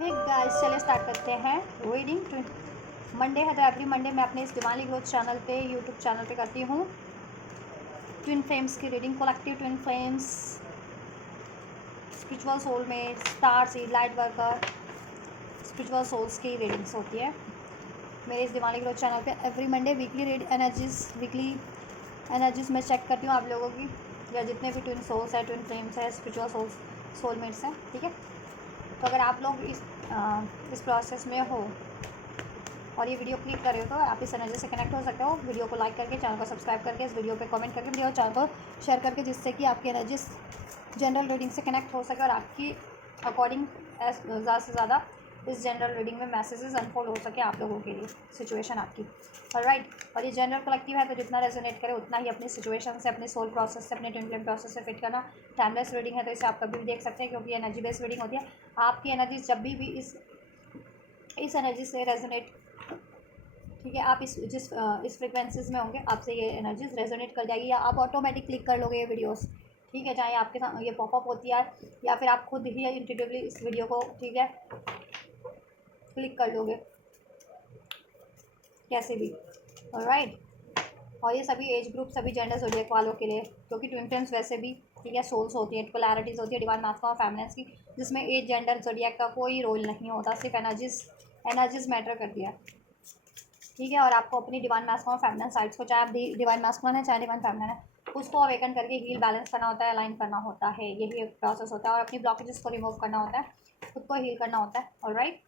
Hey guys, चलिए start करते हैं रीडिंग। मंडे है तो एवरी मंडे मैं अपने इस दिवाली ग्रोथ चैनल पे यूट्यूब चैनल पे करती हूँ ट्विन फ्लेम्स की reading. Collective twin flames, spiritual soulmate, star seed, light worker, spiritual souls की रीडिंग्स होती है मेरे इस दिवाली ग्रोथ चैनल पे एवरी मंडे। वीकली एनर्जीज मैं चेक करती हूँ आप लोगों की, या जितने भी ट्विन सोल्स हैं, ट्विन फ्लेम्स हैं, स्पिरिचुअल सोलमेट्स हैं। ठीक है, तो अगर आप लोग इस प्रोसेस में हो और ये वीडियो क्लिक कर रहे हो तो आप इस एनर्जी से कनेक्ट हो सकते हो। वीडियो को लाइक करके, चैनल को सब्सक्राइब करके, इस वीडियो पे कमेंट करके, वीडियो चैनल को शेयर करके, जिससे कि आपकी एनर्जी जनरल रीडिंग से कनेक्ट हो सके और आपकी अकॉर्डिंग ज़्यादा से ज़्यादा इस जनरल रीडिंग में मैसेजेस अनफोल्ड हो सके आप लोगों के लिए, सिचुएशन आपकी। राइट, और ये जनरल कलेक्टिव है तो जितना रेजोनेट करे उतना ही अपनी सिचुएशन से, अपने सोल प्रोसेस से, अपने ट्विन फ्लेम प्रोसेस से फिट करना। टाइमलेस रीडिंग है तो इसे आप कभी भी देख सकते हैं, क्योंकि एनर्जी बेस्ड रीडिंग होती है। आपकी एनर्जी जब भी इस एनर्जी से रेजोनेट, ठीक है, आप इस फ्रिक्वेंसीज में होंगे, आपसे ये एनर्जीज रेजोनेट कर जाएगी, या आप ऑटोमेटिक क्लिक कर लोगे ये वीडियोस। ठीक है, चाहे आपके साथ ये पॉपअप होती है या फिर आप खुद ही इंट्यूटिवली इस वीडियो को, ठीक है, क्लिक कर लोगे, कैसे भी। राइट, और ये सभी एज ग्रुप, सभी जेंडर ज़ोडिएक वालों के लिए, क्योंकि ट्विन फ्लेम्स वैसे भी, ठीक है, सोल्स होती है, पोलैरिटीज़ होती है डिवाइन मास्कुलिन और फेमिनिन की, जिसमें एज, जेंडर, ज़ोडिएक का कोई रोल नहीं होता, सिर्फ एनर्जीज मैटर करती है। ठीक है, और आपको अपनी डिवाइन मास्कुलिन और फेमिनिन साइड्स को, चाहे आप डिवाइन मास्कुलिन है चाहे डिवाइन फेमिनिन है, उसको अवेकन करके हील, बैलेंस करना होता है, अलाइन करना होता है। यही एक प्रोसेस होता है, और अपनी ब्लॉकेजेस को रिमूव करना होता है, खुद को हील करना होता है। ऑलराइट,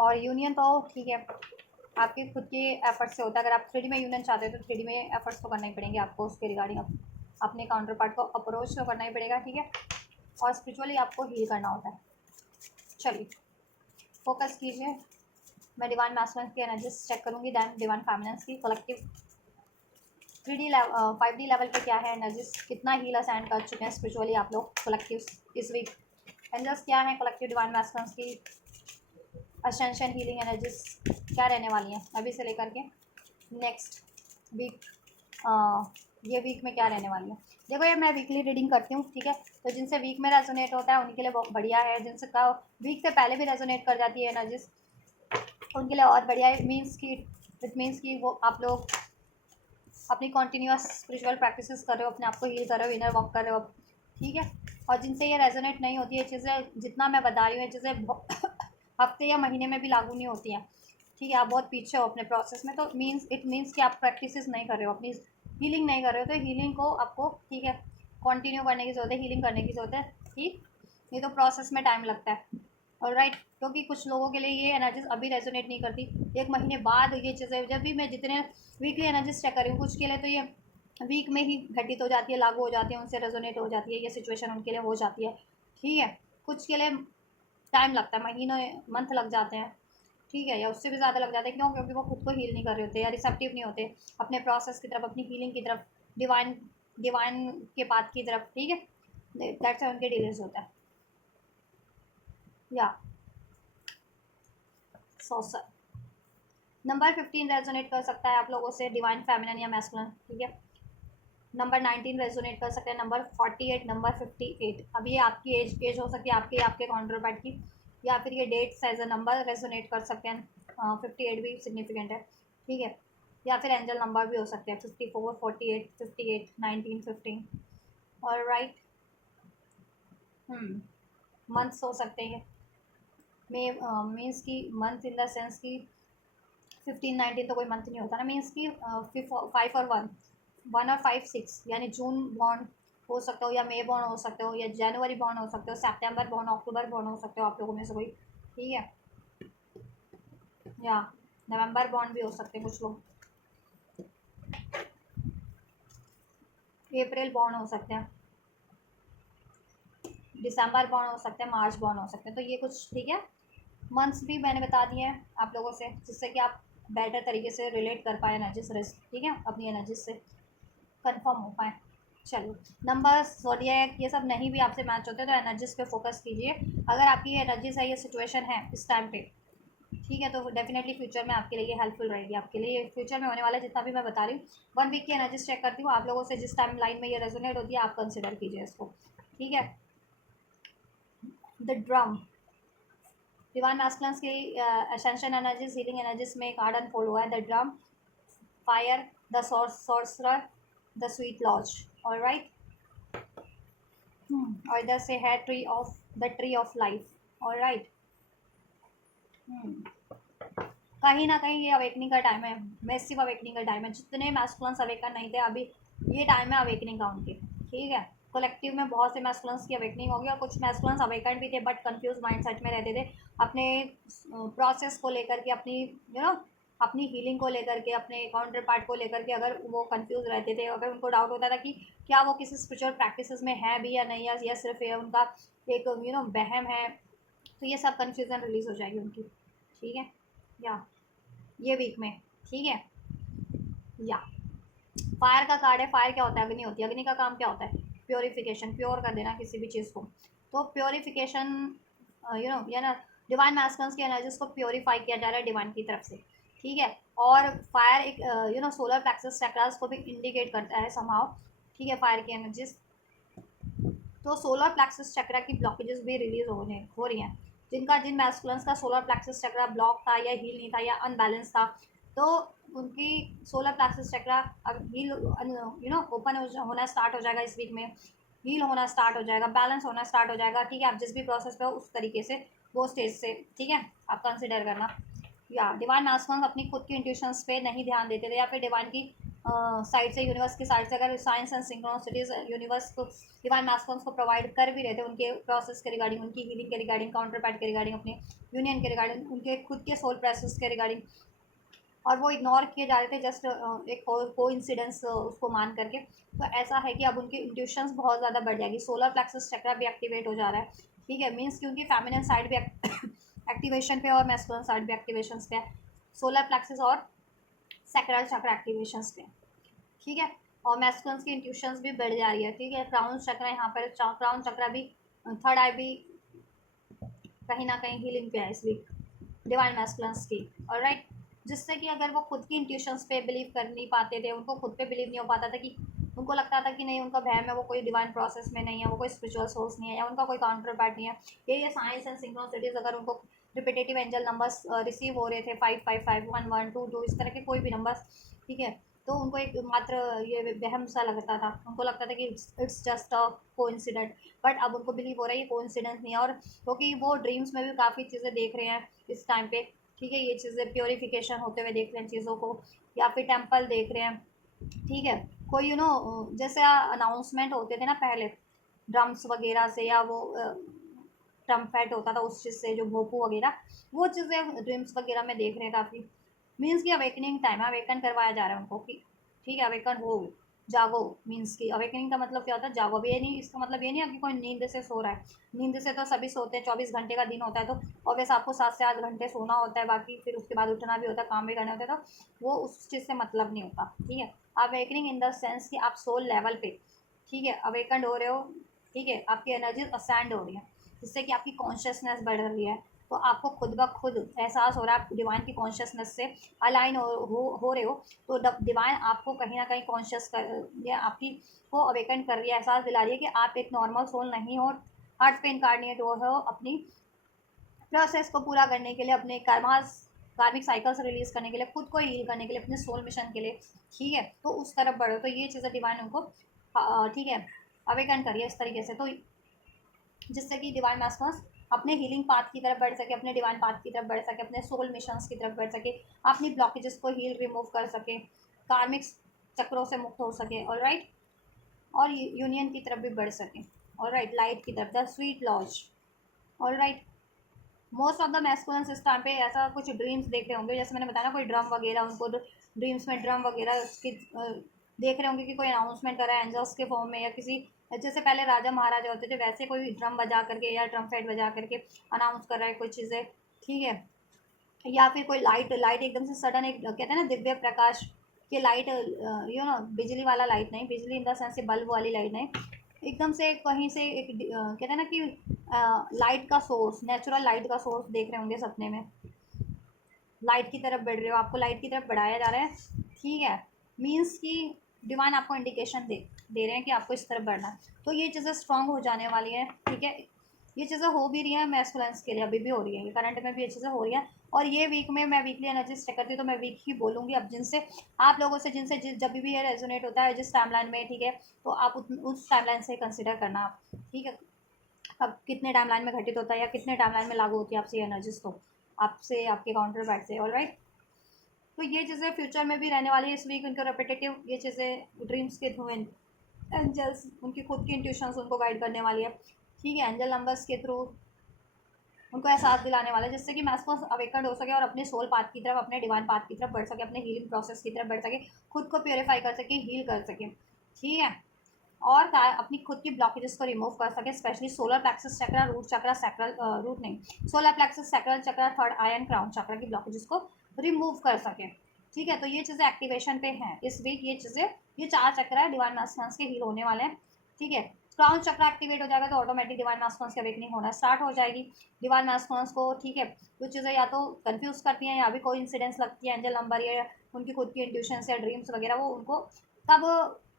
और यूनियन तो ठीक है आपके खुद के एफर्ट्स से होता है। अगर आप 3D में यूनियन चाहते हो तो 3D में एफर्ट्स तो करना ही पड़ेंगे आपको, उसके रिगार्डिंग अपने काउंटर पार्ट को अप्रोच तो करना ही पड़ेगा। ठीक है, और स्पिरिचुअली आपको हील करना होता है। चलिए फोकस कीजिए, मैं डिवाइन मास्कुलिन की एनर्जीज चेक करूँगी, दैन डिवाइन फेमिनिन की collective 3D level, 5D level पे क्या है एनर्जीज, कितना हील असाइन कर चुके हैं स्पिरिचुअली आप लोग कलेक्टिव इस वीक। एंजल्स क्या है कलेक्टिव डिवाइन मास्कुलिन की असेंशन हीलिंग एनर्जीज क्या रहने वाली हैं अभी से लेकर के नेक्स्ट वीक, ये वीक में क्या रहने वाली है। देखो ये मैं वीकली रीडिंग करती हूँ, ठीक है, तो जिनसे वीक में रेजोनेट होता है उनके लिए बहुत बढ़िया है, जिनसे का वीक से पहले भी रेजोनेट कर जाती है एनर्जीज उनके लिए और बढ़िया है। इट मीन्स कि वो आप लोग अपनी कॉन्टीन्यूस स्पिरिचुअल प्रैक्टिसेस कर रहे हो, अपने आप को हील कर रहे हो, इनर वर्क कर रहे हो, ठीक है। और जिनसे ये रेजोनेट नहीं होती है चीज़ें, जितना मैं बता रही हूँ ये चीज़ें हफ्ते या महीने में भी लागू नहीं होती हैं, ठीक है, आप बहुत पीछे हो अपने प्रोसेस में, तो इट मीन्स कि आप प्रैक्टिसेस नहीं कर रहे हो, अपनी हीलिंग नहीं कर रहे हो, तो हीलिंग को आपको, ठीक है, कंटिन्यू करने की ज़रूरत है, हीलिंग करने की ज़रूरत है। ठीक, ये तो प्रोसेस में टाइम लगता है। और राइट, क्योंकि कुछ लोगों के लिए ये एनर्जीज अभी रेजोनेट नहीं करती, एक महीने बाद ये चीज़ें, जब भी मैं जितने वीकली एनर्जीज चेक कर रही हूँ, कुछ के लिए तो ये वीक में ही घटित हो जाती है, लागू हो जाती है, उनसे रेजोनेट हो जाती है, ये सिचुएशन उनके लिए हो जाती है। ठीक है, कुछ के लिए टाइम लगता है, महीनों मंथ लग जाते हैं, ठीक है, या उससे भी ज़्यादा लग जाते हैं। क्यों? क्योंकि वो खुद को हील नहीं कर रहे होते या रिसेप्टिव नहीं होते अपने प्रोसेस की तरफ, अपनी हीलिंग की तरफ, डिवाइन डिवाइन के पाथ की तरफ। ठीक है, दैट्स उनके डिलेज होता है। या सॉसर नंबर 15 रेजोनेट कर सकता है आप लोगों से, डिवाइन फेमिनिन या मैस्कुलिन। ठीक है, नंबर 19 रेजोनेट कर सकते हैं, नंबर 48, नंबर 58। अब ये आपकी एज हो सकती है, आपके आपके काउंटर पार्ट की, या फिर ये dates as a number resonate कर सकते हैं। 58 भी सिग्निफिकेंट है, ठीक है, या फिर एंजल नंबर भी हो सकते हैं, 54, 48, 58, 19, 15। और राइट, मंथ्स हो सकते हैं, मे मीन्स की मंथ इन द सेंस की 15, 19 तो कोई मंथ नहीं होता ना, मीन्स की 5 और 1, 1 और 5, 6, यानी जून बॉर्न हो सकते हो, या मई बॉर्न हो सकते हो, या जनवरी बॉर्न हो सकते हो, सितंबर बॉर्न, अक्टूबर बॉर्न हो सकते हो आप लोगों में से कोई। ठीक है, या नवंबर बॉर्न भी हो सकते हैं कुछ लोग, अप्रैल बॉर्न हो सकते हैं, दिसंबर बॉर्न हो सकते हैं, मार्च बॉर्न हो सकते हैं। तो ये कुछ, ठीक है, मंथ्स भी मैंने बता दिए हैं आप लोगों से, जिससे कि आप बेटर तरीके से रिलेट कर पाए एनर्जीज, ठीक है, अपनी एनर्जीज से कंफर्म हो पाए। चलो, नंबर्स, ज़ोडिएक, ये सब नहीं भी आपसे मैच होते तो एनर्जीज पे फोकस कीजिए। अगर आपकी ये एनर्जीज है, ये सिचुएशन है इस टाइम पे, ठीक है, तो डेफिनेटली फ्यूचर में आपके लिए ये हेल्पफुल रहेगी। आपके लिए ये फ्यूचर में होने वाला जितना भी मैं बता रही हूँ, 1 वीक की एनर्जीज चेक करती हूँ आप लोगों से, जिस टाइम लाइन में ये रेजोनेट होती है आप कंसिडर कीजिए इसको। ठीक है, द ड्रम, डिवाइन मैस्कुलिन्स की एसेंशियल एनर्जीज, हीलिंग एनर्जीज में एक आर्डन फोल्ड हुआ है, the drum, fire, the sorcerer, the sweet lodge, alright. और इधर से है ट्री ऑफ लाइफ, ऑलराइट। कहीं ना कहीं ये अवेकनिंग का टाइम है, मैसिव अवेकनिंग का टाइम है। जितने मैस्कुलिन्स अवेकन नहीं थे अभी, ये टाइम है अवेकनिंग का उनके, ठीक है। कलेक्टिव में बहुत से मैस्कुलिन्स की अवेकनिंग होगी, और कुछ मैस्कुलिन्स अवेकन भी थे बट कंफ्यूज माइंडसेट में रहते थे अपने प्रोसेस को लेकर के, अपनी अपनी हीलिंग को लेकर के, अपने काउंटर पार्ट को लेकर के। अगर वो कंफ्यूज रहते थे, अगर उनको डाउट होता था कि क्या वो किसी स्पिरिचुअल प्रैक्टिसेस में है भी या नहीं, या सिर्फ ये उनका एक वहम है, तो ये सब कन्फ्यूज़न रिलीज हो जाएगी उनकी, ठीक है। या ये वीक में, ठीक है। या फायर का कार्ड है। फायर क्या होता है? अग्नि होती है। अग्नि का काम क्या होता है? प्योरिफिकेशन, प्योर कर देना किसी भी चीज़ को। तो प्योरिफिकेशन या ना डिवाइन मैस्कुलिन्स की एनर्जीज को प्योरीफाई किया जा रहा है डिवाइन की तरफ से, ठीक है। और फायर एक सोलर प्लेक्सस चक्रास को भी इंडिकेट करता है समहाउ, ठीक है, फायर की एनर्जीज। तो सोलर प्लेक्सस चक्रा की ब्लॉकेजेस भी रिलीज हो रही हैं, जिन मैस्कुलिन्स का सोलर प्लेक्सस चक्रा ब्लॉक था या हील नहीं था या अनबैलेंस था, तो उनकी सोलर प्लेक्सस चक्रा अब हील ओपन होना स्टार्ट हो जाएगा इस वीक में। हील होना स्टार्ट हो जाएगा, बैलेंस होना स्टार्ट हो जाएगा, ठीक है। आप जिस भी प्रोसेस पे हो उस तरीके से, वो स्टेज से, ठीक है, आप कंसिडर करना। या डिवाइन मैस्कुलिन्स अपनी खुद की इंट्यूशंस पे नहीं ध्यान देते थे, या फिर डिवाइन की साइड से, यूनिवर्स की साइड से अगर साइंस एंड सिंक्रोनिसिटीज यूनिवर्स को डिवाइन मैस्कुलिन्स को प्रोवाइड कर भी रहे थे उनके प्रोसेस के रिगार्डिंग, उनकी हीलिंग के रिगार्डिंग, काउंटर पार्ट के रिगार्डिंग, अपने यूनियन के रिगार्डिंग, उनके खुद के सोल प्रोसेस के रिगार्डिंग, और वो इग्नोर किए जा रहे थे जस्ट एक कोइंसिडेंस उसको मान करके। तो ऐसा है कि अब उनकी इंट्यूशंस बहुत ज़्यादा बढ़ जाएगी। सोलर प्लेक्सस चक्रा भी एक्टिवेट हो जा रहा है, ठीक है। मीन्स क्योंकि फेमिनिन साइड भी एक्टिवेशन पे और मैस्कुलिन साइड भी एक्टिवेशंस पे है, सोलर प्लेक्सस और सैक्रल चक्र एक्टिवेशंस पे, ठीक है। और मैस्कुलिन्स की इंट्यूशंस भी बढ़ जा रही है, ठीक है। क्राउन चक्र यहाँ पर, क्राउन चक्र भी, थर्ड आई भी कहीं ना कहीं हीलिंग पे है इस वीक डिवाइन मैस्कुलिन्स की, ऑलराइट। जिससे कि अगर वो खुद की इंट्यूशंस पे बिलीव कर नहीं पाते थे, उनको खुद पे बिलीव नहीं हो पाता था, कि उनको लगता था कि नहीं, उनका वहम है, वो कोई डिवाइन प्रोसेस में नहीं है, वो कोई स्पिरिचुअल सोर्स नहीं है, या उनका कोई काउंटर पार्ट नहीं है, ये साइंस एंड सिंक्रोनिसिटीज अगर उनको रिपीटेटिव एंजल नंबर्स रिसीव हो रहे थे, 555 1 1 2 2, इस तरह के कोई भी नंबर्स, ठीक है, तो उनको एक मात्र ये वहम सा लगता था, उनको लगता था कि it's just a coincident. But अब उनको बिलीव हो रहा है ये कोइंसिडेंस नहीं है, और क्योंकि वो ड्रीम्स में भी काफ़ी चीज़ें देख रहे हैं इस टाइम पे, ठीक है। ये चीज़ें प्योरीफिकेशन होते हुए देख रहे हैं चीज़ों को, या फिर टेम्पल देख रहे हैं, ठीक है। कोई जैसे अनाउंसमेंट होते थे ना पहले ड्रम्स वगैरह से, या वो ट्रम्पेट होता था उस चीज़ से, जो भोपू वगैरह, वो चीज़ें ड्रीम्स वगैरह में देख रहे हैं काफ़ी। मीन्स की अवेकनिंग टाइम है, अवेकन करवाया जा रहा है उनको कि ठीक है, अवेकन हो, जागो। मीन्स की अवेकनिंग का मतलब क्या होता है? जागो। अब ये नहीं, इसका मतलब ये नहीं है कि कोई नींद से सो रहा है, नींद से तो सभी सोते हैं, 24 घंटे का दिन होता है, तो ऑब्वियस आपको 7 से 8 घंटे सोना होता है, बाकी फिर उसके बाद उठना भी होता है, काम भी करने होते हैं, तो वो उस चीज़ से मतलब नहीं होता, ठीक है। अवेकनिंग इन द सेंस कि आप सोल लेवल पे, ठीक है, अवेकन हो रहे हो, ठीक है, आपकी एनर्जी असेंड हो रही है, जिससे कि आपकी कॉन्शियसनेस बढ़ रही है, तो आपको खुद ब खुद एहसास हो रहा है आप डिवाइन की कॉन्शियसनेस से अलाइन हो रहे हो, तो डिवाइन आपको कहीं ना कहीं कॉन्शियस कर, या आपकी को अवेकन कर रही है, एहसास दिला रही है कि आप एक नॉर्मल सोल नहीं हो, अर्थ पे इनकारनेट हो अपनी प्रोसेस को पूरा करने के लिए, अपने कार्मिक साइकिल्स रिलीज करने के लिए, खुद को हील करने के लिए, अपने सोल मिशन के लिए, ठीक है। तो उस तरफ बढ़ो, तो ये चीज़ें डिवाइन उनको ठीक है अवेकन करिए इस तरीके से, तो जिससे कि डिवाइन मास्टर्स अपने हीलिंग पाथ की तरफ बढ़ सके, अपने डिवाइन पाथ की तरफ बढ़ सके, अपने सोल मिशंस की तरफ बढ़ सके, अपनी ब्लॉकेजेस को हील रिमूव कर सके, कार्मिक चक्रों से मुक्त हो सके, ऑलराइट, और यूनियन की तरफ भी बढ़ सके, ऑलराइट, लाइट की तरफ, the sweet lodge, alright. Most of the masculines इस टाइम पे ऐसा कुछ ड्रीम्स देख रहे होंगे, जैसे मैंने बताया ना, कोई ड्रम वगैरह, उनको ड्रीम्स में ड्रम वगैरह उसकी देख रहे होंगे कि कोई अनाउंसमेंट कर रहा है एंजल्स के फॉर्म में, या किसी जैसे पहले राजा महाराजा होते थे वैसे कोई ड्रम बजा करके या ट्रम सेट बजा करके अनाउंस कर रहा है कुछ चीज़ें, ठीक है। या फिर कोई लाइट लाइट एकदम से सडन, एक कहते हैं ना दिव्य प्रकाश के लाइट, बिजली वाला लाइट नहीं, बिजली इन द सेंस से बल्ब वाली लाइट नहीं, एकदम से कहीं से एक कहते हैं ना कि लाइट का सोर्स, नेचुरल लाइट का सोर्स देख रहे होंगे सपने में, लाइट की तरफ बढ़ रहे हो, आपको लाइट की तरफ बढ़ाया जा रहा है, ठीक है। मीन्स कि डिवाइन आपको इंडिकेशन दे रहे हैं कि आपको इस तरफ बढ़ना है, तो ये चीज़ें स्ट्रांग हो जाने वाली हैं, ठीक है। ये चीज़ें हो भी रही हैं मैस्कुलेंस के लिए, अभी भी हो रही है, ये करंट में भी ये चीज़ें हो रही हैं। और ये वीक में मैं वीकली एनर्जी चेक करती हूँ तो मैं वीक ही बोलूँगी। अब जिनसे आप लोगों से जिनसे जब भी ये रेजोनेट होता है जिस टाइमलाइन में, ठीक है, तो आप उस टाइमलाइन से कंसिडर करना आप, ठीक है। अब कितने टाइमलाइन में घटित होता है या कितने टाइमलाइन में लागू होती है आपसे ये एनर्जीज, तो आपसे आपके काउंटर पार्ट से, ऑलराइट। तो ये चीज़ें फ्यूचर में भी रहने वाली है। इस वीक उनको रेपिटेटिव ये चीज़ें ड्रीम्स के थ्रू, एंजल्स उनकी खुद की इंट्यूशंस उनको गाइड करने वाली है, ठीक है, एंजल नंबर्स के थ्रू उनको एहसास दिलाने वाला है, जिससे कि मैस्कुलस अवेकन हो सके और अपने सोल पाथ की तरफ, अपने डिवाइन पाथ की तरफ बढ़ सके, अपने हीलिंग प्रोसेस की तरफ बढ़ सके, खुद को प्योरीफाई कर सके, हील कर सके, ठीक है। और अपनी खुद की ब्लॉकेजेस को रिमूव कर सके, specially solar plexus chakra, root chakra, sacral, root नहीं, solar plexus, sacral chakra, third eye and crown chakra की ब्लॉकेजेस को रिमूव कर सके, ठीक है। तो ये चीज़ें एक्टिवेशन पे हैं इस वीक। ये चीज़ें, ये 4 चक्र है डिवाइन मास्टर्स के हील होने वाले हैं, ठीक है। क्राउन चक्र एक्टिवेट हो जाएगा तो ऑटोमेटिक डिवाइन मास्टर्स की अवेकनिंग होना स्टार्ट हो जाएगी डिवाइन मास्टर्स को, ठीक है। कुछ चीज़ें या तो कंफ्यूज करती हैं या भी कोई इंसिडेंस लगती है, एंजल नंबर या उनकी खुद की इंट्यूशंस या ड्रीम्स वगैरह, वो उनको तब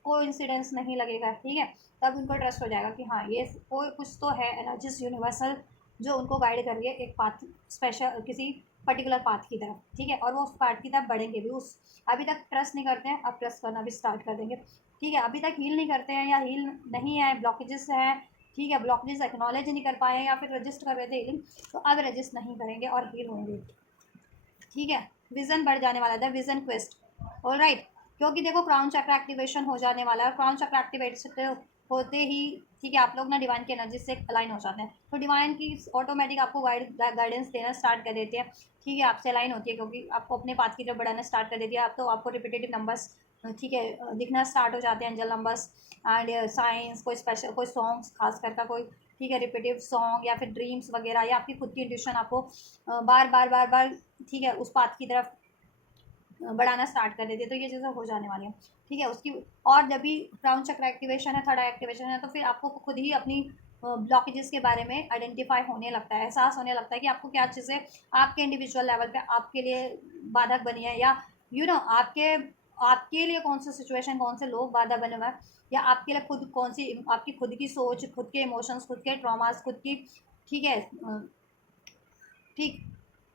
कोई इंसिडेंस नहीं लगेगा, ठीक है। तब उनको ट्रस्ट हो जाएगा कि हाँ ये कोई कुछ तो है एनर्जीज यूनिवर्सल जो उनको गाइड कर रही है एक पाथ, स्पेशल किसी पर्टिकुलर पाथ की तरफ, ठीक है। और वो उस पाथ की तरफ बढ़ेंगे भी। उस अभी तक ट्रस्ट नहीं करते हैं, अब ट्रस्ट करना भी स्टार्ट कर देंगे, ठीक है। अभी तक हील नहीं करते हैं या हील नहीं है, ब्लॉकेजेस हैं, ठीक है, ब्लॉकेजेस एक्नॉलेज नहीं कर पाए हैं या फिर रजिस्ट कर रहे थे हीलिंग, तो अब रजिस्ट नहीं करेंगे और हील होंगे, ठीक है। विजन बढ़ जाने वाला था, विजन क्वेस्ट, ऑलराइट। क्योंकि देखो क्राउन चक्र एक्टिवेशन हो जाने वाला है, क्राउन चक्र एक्टिवेट होते ही, ठीक है, आप लोग ना डिवाइन की एनर्जी से अलाइन हो जाते हैं, तो डिवाइन की ऑटोमेटिक आपको गाइडेंस देना स्टार्ट कर देती है, ठीक है, आपसे अलाइन होती है क्योंकि आपको अपने पाथ की तरफ बढ़ाना स्टार्ट कर देती है। आप तो आपको रिपीटेटिव नंबर्स, ठीक है, दिखना स्टार्ट हो जाते हैं, एंजल नंबर्स एंड साइंस, कोई स्पेशल कोई सॉन्ग्स खास करके कोई, ठीक है, रिपीटेटिव सॉन्ग या फिर ड्रीम्स वगैरह या आपकी खुद की इंट्यूशन आपको बार बार बार बार, ठीक है, उस पाथ की तरफ बढ़ाना स्टार्ट कर देती है। तो ये चीज़ें हो जाने वाली हैं, ठीक है, उसकी। और जब भी क्राउन चक्र एक्टिवेशन है, थर्ड आई एक्टिवेशन है, तो फिर आपको खुद ही अपनी ब्लॉकेजेस के बारे में आइडेंटिफाई होने लगता है, एहसास होने लगता है कि आपको क्या चीज़ें आपके इंडिविजुअल लेवल पे आपके लिए बाधक बनी है, या आपके आपके लिए कौन सा सिचुएशन, कौन से लोग बाधा बने हुए हैं, या आपके लिए खुद कौन सी आपकी खुद की सोच, खुद के इमोशंस, खुद के ट्रॉमास, खुद की, ठीक है, ठीक,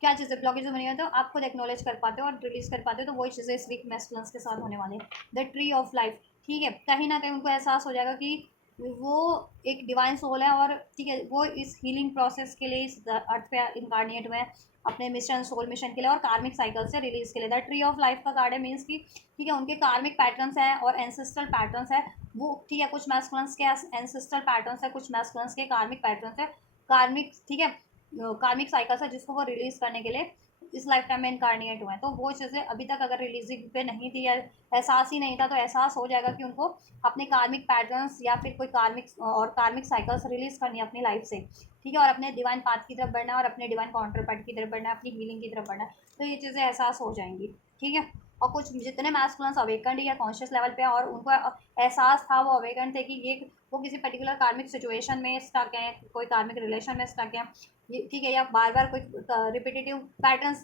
क्या चीज़ें ब्लॉकेज बनी है, तो आप खुद एक्नॉलेज कर पाते हो और रिलीज कर पाते हो। तो वही चीज़ें इस वीक मैस्कुलेंस के साथ होने वाले हैं, द ट्री ऑफ लाइफ, ठीक है। कहीं ना कहीं उनको एहसास हो जाएगा कि वो एक डिवाइन सोल है और, ठीक है, वो इस हीलिंग प्रोसेस के लिए इस अर्थ पे इनकारनेट हुए हैं अपने मिशन, सोल मिशन के लिए और कार्मिक साइकिल से रिलीज के लिए। द ट्री ऑफ लाइफ का कार्ड है, मीन्स की, ठीक है, उनके कार्मिक पैटर्न्स हैं और एंसेस्ट्रल पैटर्न्स है वो, ठीक है। कुछ मैस्कुलेंस के एंसेस्ट्रल पैटर्न्स है, कुछ मैस्कुलेंस के कार्मिक पैटर्न्स है, कार्मिक, ठीक है, कार्मिक साइकिल है जिसको वो रिलीज करने के लिए इस लाइफ टाइम में इनकारनेट हुए हैं। तो वो चीज़ें अभी तक अगर रिलीजिंग पे नहीं थी या एहसास ही नहीं था, तो एहसास हो जाएगा कि उनको अपने कार्मिक पैटर्न्स या फिर कोई कार्मिक साइकिल्स रिलीज करनी है अपनी लाइफ से, ठीक है, और अपने डिवाइन पाथ की तरफ बढ़ना है और अपने डिवाइन काउंटर पार्ट की तरफ बढ़ना है, अपनी हीलिंग की तरफ बढ़ना है। तो ये चीज़ें एहसास हो जाएंगी, ठीक है। और कुछ जितने मैस्कुलेंस अवेकन्ड या कॉन्शियस लेवल पे और उनको एहसास था, वो अवेकन्ड थे कि ये वो किसी पर्टिकुलर कार्मिक सिचुएशन में स्टक हैं, कोई कार्मिक रिलेशन में स्टक हैं, ठीक है, या बार बार कोई रिपीटेटिव पैटर्न्स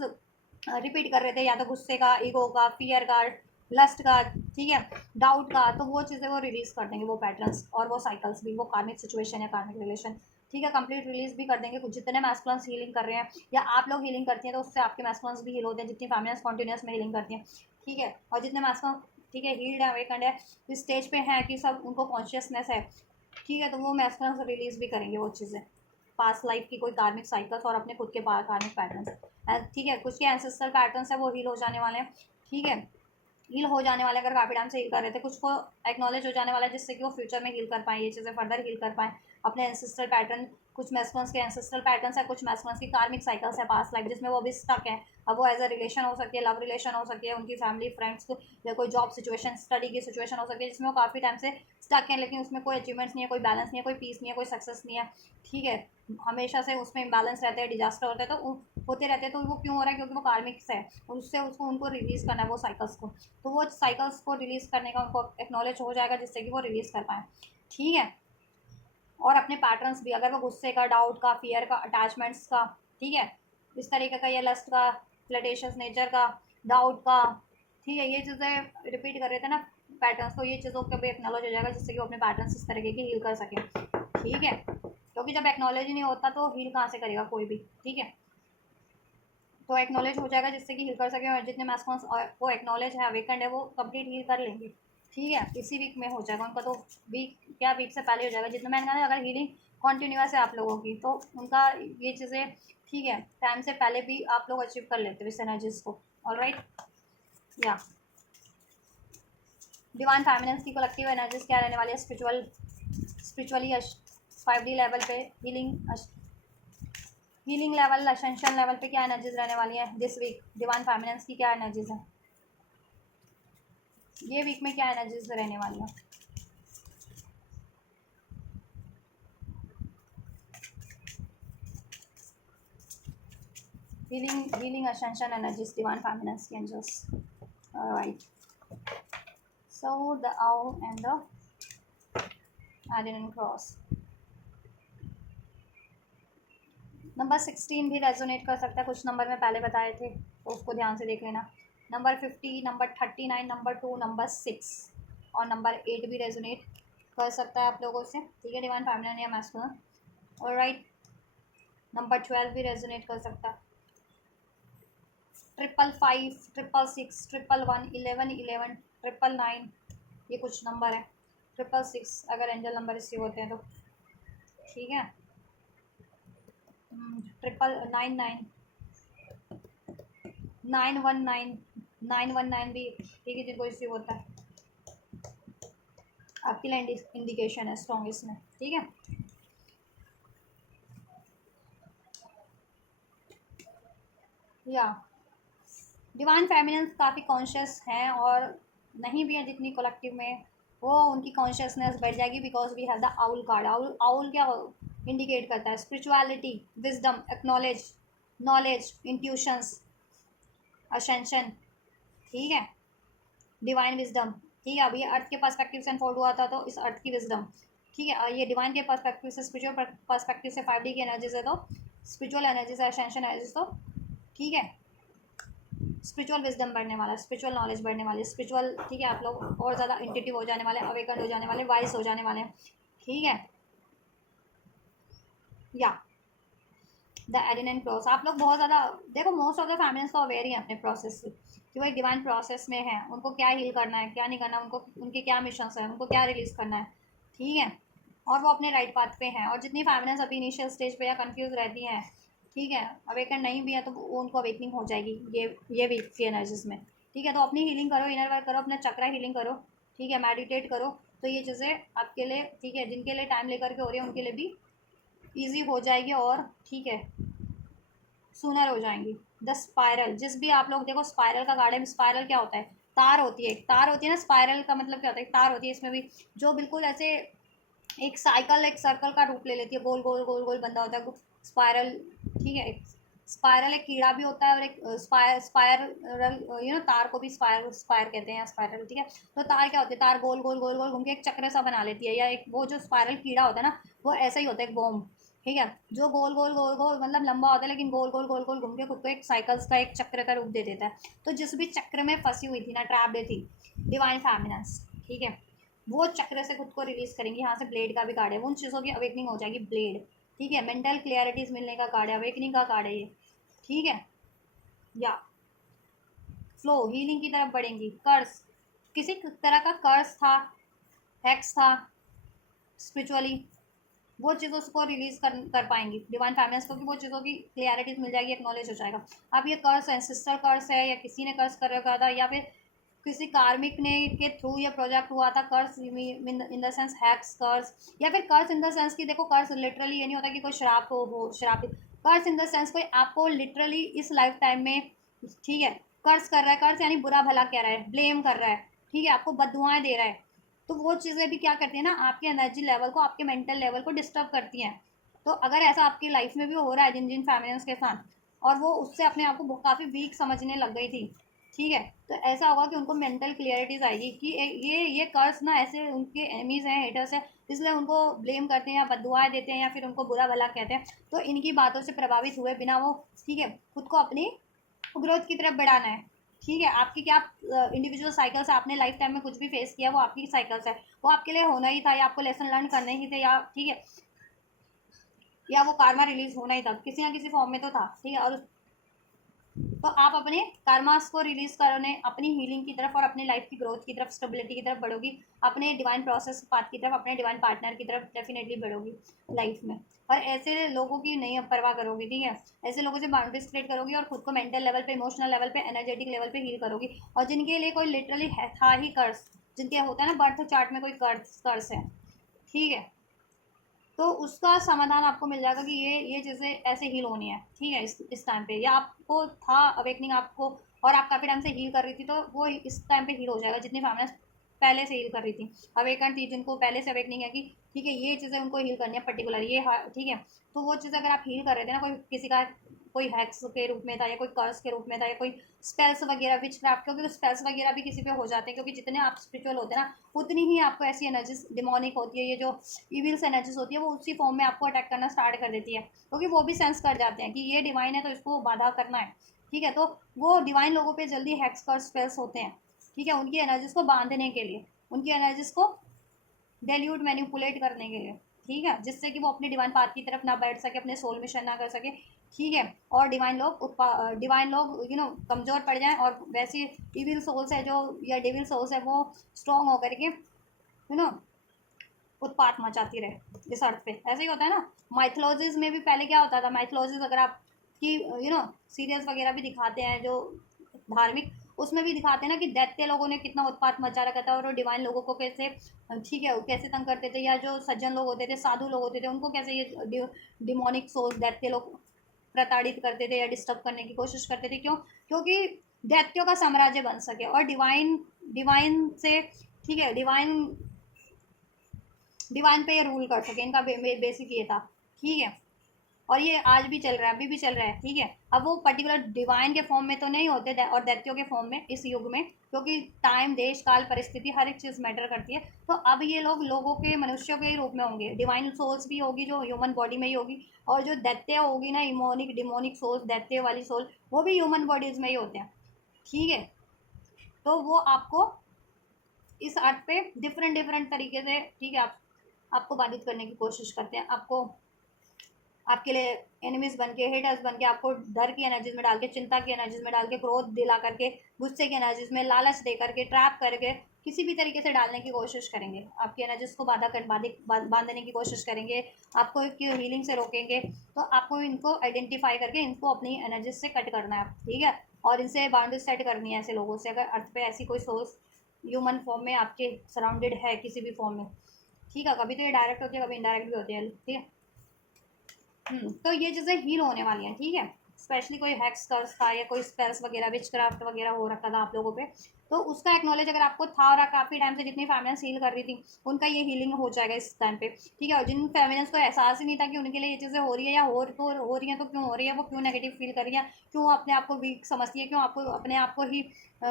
रिपीट कर रहे थे, या तो गुस्से का, ईगो का, फियर का, लस्ट का, ठीक है, डाउट का। तो वो चीज़ें वो रिलीज कर देंगे, वो पैटर्न्स और वो साइकिल्स भी, वो कार्मिक सिचुएशन या कार्मिक रिलेशन, ठीक है, कंप्लीट रिलीज भी कर देंगे। कुछ जितने मैस्कुलेंस हीलिंग कर रहे हैं या आप लोग हीलिंग करती हैं तो उससे आपके मैस्कुलेंस भी हील होते हैं, जितनी फैमिलीज कॉन्टिन्यूस में हीलिंग करती हैं, ठीक है। और जितने मैस्कुलेंस, ठीक है, हील्ड है, अवेकन्ड है, इस स्टेज पे हैं कि सब उनको कॉन्शियसनेस है, ठीक है, तो वो मैस्कुलेंस रिलीज भी करेंगे वो चीज़ें, पास्ट लाइफ की कोई कार्मिक साइकिल्स और अपने खुद के कार्मिक पैटर्न्स, ठीक है। कुछ के एंसेस्ट्रल पैटर्न्स है वो हील हो जाने वाले हैं, ठीक है, हील हो जाने वाले, अगर काफ़ी टाइम से हील कर रहे थे। कुछ को एक्नॉलेज हो जाने वाला है जिससे कि वो फ्यूचर में हील कर पाएँ, ये चीज़ें फर्दर हील कर पाएँ अपने एंसेस्ट्रल पैटर्न। कुछ मैस्कुलेंस के एंसेस्ट्रल पैटर्न्स है, कुछ मैस्कुलेंस की कार्मिक साइकिल्स है पास्ट लाइफ जिसमें वो अभी स्टक है। अब वो एज अ रिलेशन हो सकती है, लव रिलेशन हो सकती है, उनकी फैमिली फ्रेंड्स या कोई जॉब सिचुएशन, स्टडी की सिचुएशन हो सकती है जिसमें वो काफ़ी टाइम से स्टक है, लेकिन उसमें कोई अचीवमेंट्स नहीं है, कोई बैलेंस नहीं है, कोई पीस नहीं है, कोई सक्सेस नहीं है, ठीक है। हमेशा से उसमें इम्बैलेंस रहते हैं, डिजास्टर होते हैं, तो होते रहते हैं। तो वो क्यों हो रहा है? क्योंकि वो कार्मिक्स है, उससे उसको उनको रिलीज़ करना है वो साइकिल्स को। तो वो साइकिल्स को रिलीज़ करने का उनको एक्नॉलेज हो जाएगा जिससे कि वो रिलीज़ कर पाएँ, ठीक है। और अपने पैटर्न्स भी, अगर वो गुस्से का, डाउट का, फियर का, अटैचमेंट्स का, ठीक है, इस तरीके का, या लस्ट का, फ्लटेशियस नेचर का, डाउट का, ठीक है, ये चीज़ें रिपीट कर रहे थे ना पैटर्न्स, तो ये चीज़ों का भी एक्नॉलेज हो जाएगा जिससे कि वो अपने पैटर्न्स इस तरीके के हील कर सकें, ठीक है। क्योंकि जब एक्नॉलेज ही नहीं होता तो हील कहाँ से करेगा कोई भी, ठीक है। तो एक्नॉलेज हो जाएगा जिससे कि हील कर सके, और जितने मैस्कॉन्स वो एक्नॉलेज है, अवेकंड है, वो कंप्लीट हील कर लेंगे, ठीक है। इसी वीक में हो जाएगा उनका, तो वीक क्या वीक से पहले हो जाएगा, जितना मैंने कहा अगर हीलिंग कॉन्टीन्यूस है आप लोगों की तो उनका ये चीज़ें, ठीक है, टाइम से पहले भी आप लोग अचीव कर लेते हो इस एनर्जीज को। ऑलराइट, या डिवाइन फैमिनेंस की कलेक्टिव एनर्जीज क्या रहने वाली है, स्पिरिचुअली 5D लेवल पे हीलिंग लेवल, असेंशन लेवल पे क्या एनर्जीज रहने वाली है दिस वीक, डिवाइन फैमिनेंस की क्या एनर्जीज है ये वीक में, क्या एनर्जीज रहने वाली है। healing ascension energies, divine feminines angels. All right, so the owl and the Adrian cross. Number 16 भी रेजोनेट कर सकता है, कुछ नंबर में पहले बताए थे तो उसको ध्यान से देख लेना। नंबर 50, नंबर 39, नंबर 2, नंबर 6 और नंबर 8 भी रेजोनेट कर सकता है आप लोगों से, ठीक है, डिवाइन फेमिनिन या मैस्कुलिन। ऑलराइट, नंबर 12 भी रेजोनेट कर सकता है। 555, 666, 111, 11, 999, ये कुछ नंबर है। 666 अगर एंजल नंबर रिसीव होते हैं तो, ठीक है। 999, 919, 919 भी, ठीक है, जिनको रिसीव होता है आपके लिए इंडिकेशन है स्ट्रॉन्ग इसमें, ठीक है। या डिवाइन फेमिनिन काफ़ी कॉन्शियस हैं, और नहीं भी हैं जितनी कलेक्टिव में, वो उनकी कॉन्शियसनेस बढ़ जाएगी because we have the owl card. Owl क्या इंडिकेट करता है, spirituality, wisdom, acknowledge, knowledge, intuitions, ascension, ठीक है, डिवाइन विजडम, ठीक है। अभी अर्थ के पर्सपेक्टिव से अनफोल्ड हुआ था तो इस अर्थ की विजडम, ठीक है, और ये डिवाइन के पर्सपेक्टिव से, स्पिरिचुअल पर्सपेक्टिव से 5D की एनर्जीज है तो स्पिरिचुअल एनर्जीज है, असेंशन एनर्जीज तो, ठीक है, स्पिरिचुअल विजडम बढ़ने वाला, स्पिरिचुअल नॉलेज बढ़ने वाली, स्पिरिचुअल, ठीक है, आप लोग और ज़्यादा इंट्यूटिव हो जाने वाले, अवेकन हो जाने वाले, वाइज हो जाने वाले, ठीक है। या द एडिन क्रॉस, आप लोग बहुत ज़्यादा देखो, मोस्ट ऑफ द फैमिलीज तो अवेयर ही हैं अपने प्रोसेस से कि वो एक डिवाइन प्रोसेस में है, उनको क्या हील करना है, क्या नहीं करना, उनको उनके क्या मिशंस हैं, उनको क्या रिलीज़ करना है, ठीक है, और वो अपने राइट पाथ पे हैं। और जितनी फैमिलीज अभी इनिशियल स्टेज पे या कंफ्यूज रहती हैं, ठीक है, अवेकन नहीं भी है तो वो उनको अवेकनिंग हो जाएगी ये वीक की एनर्जीज में, ठीक है। तो अपनी हीलिंग करो, इनर वर्क करो, अपना चक्रा हीलिंग करो, ठीक है, मेडिटेट करो, तो ये चीज़ें आपके लिए, ठीक है, जिनके लिए टाइम लेकर के हो रही है उनके लिए भी ईजी हो जाएगी, और ठीक है, सूनर हो जाएंगी। द स्पायरल, जिस भी आप लोग देखो स्पायरल का गार्डन, स्पायरल क्या होता है, तार होती है, एक तार होती है ना, स्पायरल का मतलब क्या होता है, एक तार होती है, इसमें भी जो बिल्कुल ऐसे एक साइकिल, एक सर्कल का रूप ले लेती है, गोल गोल गोल गोल बंदा होता है स्पायरल, ठीक है। स्पायरल एक कीड़ा भी होता है, और एक स्पायरल तार को भी स्पायर कहते हैं, स्पायरल, ठीक है। तो तार क्या होती है, तार गोल गोल गोल गोल घूम के एक चक्र सा बना लेती है, या एक वो जो स्पायरल कीड़ा होता है ना, वो ऐसा ही होता है, एक बॉम, ठीक है, जो गोल गोल गोल गोल मतलब लंबा होता है, लेकिन गोल गोल गोल गोल घूम के खुद को एक साइकिल्स का, एक चक्र का रूप दे देता है। तो जिस भी चक्र में फंसी हुई थी ना, ट्रैप्ड थी डिवाइन फेमिनिन्स, ठीक है, वो चक्र से खुद को रिलीज करेंगे। यहाँ से ब्लेड का भी कार्ड है, उन चीज़ों की अवेकनिंग हो जाएगी, ब्लेड, ठीक है, मेंटल क्लियरिटीज मिलने का कार्ड है, अवेकनिंग का कार्ड है ये, ठीक है। या फ्लो हीलिंग की तरफ बढ़ेंगी। कर्स, किसी तरह का कर्स था, हैक्स था स्पिरिचुअली, वो चीज़ों को रिलीज कर पाएंगी डिवाइन फैमिलीज, क्योंकि वो चीज़ों की क्लियरिटीज मिल जाएगी, एक्नॉलेज हो जाएगा। अब ये कर्स है, सिस्टर कर्स है, या किसी ने कर्स कर रखा था, या फिर किसी कार्मिक ने के थ्रू ये प्रोजेक्ट हुआ था, कर्स इन द सेंस हैक्स कर्स, या फिर कर्स इन द सेंस कि देखो, कर्स लिटरली ये नहीं होता कि कोई शराब हो शराब, कर्स इन द सेंस कोई आपको लिटरली इस लाइफ टाइम में, ठीक है, कर्स कर रहा है, कर्स यानी बुरा भला कह रहा है, ब्लेम कर रहा है, ठीक है, आपको बददुआएं दे रहा है, तो वो चीज़ें भी क्या करती है ना, आपके एनर्जी लेवल को, आपके मेंटल लेवल को डिस्टर्ब करती हैं। तो अगर ऐसा आपकी लाइफ में भी हो रहा है जिन जिन फैमिलीज के साथ, और वो उससे अपने आप को काफ़ी वीक समझने लग गई थी, ठीक है, तो ऐसा होगा कि उनको मेंटल क्लियरिटीज आएगी कि ये कर्स ना ऐसे उनके एनिमीज हैं, हेटर्स हैं, इसलिए उनको ब्लेम करते हैं, या बददुआएं देते हैं, या फिर उनको बुरा भला कहते हैं। तो इनकी बातों से प्रभावित हुए बिना वो, ठीक है, खुद को अपनी ग्रोथ की तरफ बढ़ाना है, ठीक है। आपकी क्या इंडिविजुअल साइकिल्स, आपने लाइफ टाइम में कुछ भी फेस किया वो आपकी साइकिल्स है, वो आपके लिए होना ही था, या आपको लेसन लर्न करने ही थे, या ठीक है, या वो कार्मा रिलीज होना ही था, किसी ना किसी फॉर्म में तो था, ठीक है। और तो आप अपने कार्मास को रिलीज करने, अपनी हीलिंग की तरफ और अपनी लाइफ की ग्रोथ की तरफ, स्टेबिलिटी की तरफ बढ़ोगी, अपने डिवाइन प्रोसेस पाथ की तरफ, अपने डिवाइन पार्टनर की तरफ डेफिनेटली बढ़ोगी लाइफ में। और ऐसे लोगों की नहीं परवाह करोगी, ठीक है। ऐसे लोगों से बाउंड्रीज क्रिएट करोगी और खुद को मेंटल लेवल पे, इमोशनल लेवल पे, एनर्जेटिक लेवल पे हील करोगी। और जिनके लिए कोई लिटरली था ही कर्स, जिनके होता है ना बर्थ चार्ट में कोई कर्स है, ठीक है, तो उसका समाधान आपको मिल जाएगा कि ये चीज़ें ऐसे हील होनी है, ठीक है। इस टाइम पे, या आपको था अवेकनिंग आपको, और आप काफ़ी टाइम से हील कर रही थी, तो वो इस टाइम पे हील हो जाएगा। जितनी फैमिलीज पहले से हील कर रही थी, अवेकन थी, जिनको पहले से अवेकनिंग है कि ठीक है ये चीज़ें उनको हील करनी है पर्टिकुलर, ये ठीक है। तो वो चीज़ अगर आप हील कर रहे थे ना, कोई किसी का कोई हैक्स के रूप में था, या कोई कर्स के रूप में था, या कोई स्पेल्स वगैरह विच क्राफ्ट, क्योंकि स्पेल्स वगैरह भी किसी पे हो जाते हैं, क्योंकि जितने आप स्पिरिचुअल होते हैं ना, उतनी ही आपको ऐसी एनर्जीज डिमोनिक होती है, ये जो इविल्स एनर्जीज होती है, वो उसी फॉर्म में आपको अटैक करना स्टार्ट कर देती है, क्योंकि वो भी सेंस कर जाते हैं कि ये डिवाइन है तो इसको बाधा करना है, ठीक है। तो वो डिवाइन लोगों पे जल्दी हैक्स कर स्पेल्स होते हैं, ठीक है, उनकी एनर्जीज को बांधने के लिए, उनकी एनर्जीज को डेल्यूट मैनिपुलेट करने के लिए, ठीक है, जिससे कि वो अपने डिवाइन पाथ की तरफ ना बैठ सके, अपने सोल मिशन ना कर सके, ठीक है। और डिवाइन लोग कमज़ोर पड़ जाएं, और वैसी इविल सोल्स है जो, या डेविल सोल्स है, वो स्ट्रॉन्ग होकर के उत्पात मचाती रहे इस अर्थ पे। ऐसे ही होता है ना, माइथोलॉजीज में भी पहले क्या होता था, माइथोलॉजीज अगर आप की सीरियल्स वगैरह भी दिखाते हैं जो धार्मिक, उसमें भी दिखाते हैं ना कि दैत्य लोगों ने कितना उत्पात मचा रखा था, और वो डिवाइन लोगों को कैसे, ठीक है, कैसे तंग करते थे, या जो सज्जन लोग होते थे, साधु लोग होते थे, उनको कैसे ये डिमोनिक सोल दैत्य लोग प्रताड़ित करते थे या डिस्टर्ब करने की कोशिश करते थे। क्यों? क्योंकि दैत्यों का साम्राज्य बन सके, और डिवाइन डिवाइन से, ठीक है, डिवाइन पे ये रूल कर सके, इनका बेसिक ये था, ठीक है। और ये आज भी चल रहा है, अभी भी चल रहा है, ठीक है। अब वो पर्टिकुलर डिवाइन के फॉर्म में तो नहीं होते, और दैत्यों के फॉर्म में इस युग में, क्योंकि टाइम, देश, काल, परिस्थिति, हर एक चीज़ मैटर करती है। तो अब ये लोग लोगों के, मनुष्यों के रूप में होंगे, डिवाइन सोल्स भी होगी जो ह्यूमन बॉडी में ही होगी, और जो दैत्य होगी ना, इमोनिक डिमोनिक सोल्स, दैत्य वाली सोल, वो भी ह्यूमन बॉडीज में ही होते हैं, ठीक है। तो वो आपको इस अर्थ पे डिफरेंट डिफरेंट तरीके से, ठीक है, आपको बाधित करने की कोशिश करते हैं, आपको, आपके लिए एनिमीज बन के, हेटर्स बन के, आपको डर की एनर्जीज में डाल के, चिंता की एनर्जीज में डाल के, क्रोध दिला करके, गुस्से की एनर्जीज में, लालच दे करके, ट्रैप करके, किसी भी तरीके से डालने की कोशिश करेंगे, आपकी एनर्जीज को बांधने की कोशिश करेंगे, आपको हीलिंग से रोकेंगे। तो आपको इनको आइडेंटिफाई करके इनको अपनी एनर्जीज से कट करना है, ठीक है। और इनसे बाउंड्री सेट करनी है ऐसे लोगों से, अगर अर्थ पे ऐसी कोई सोर्स ह्यूमन फॉर्म में आपके सराउंडेड है किसी भी फॉर्म में, ठीक है। कभी तो ये डायरेक्ट होती है, कभी इनडायरेक्ट भी होती है, ठीक है। तो ये चीज़ें हील होने वाली हैं, ठीक है। स्पेशली कोई हैक्स कर्स था, या कोई स्पेल्स वगैरह, विच क्राफ्ट वगैरह हो रखा था आप लोगों पे, तो उसका एक्नॉलेज अगर आपको था, और काफ़ी टाइम से जितनी फैमिलीज हील कर रही थी, उनका ये हीलिंग हो जाएगा इस टाइम पे, ठीक है। और जिन फैमिलीज को एहसास ही नहीं था कि उनके लिए ये चीज़ें हो रही है, या हो रही हैं, तो क्यों हो रही है, वो क्यों नेगेटिव फील कर रही है, क्यों अपने आप को वीक समझती है, क्यों आपको अपने आप को ही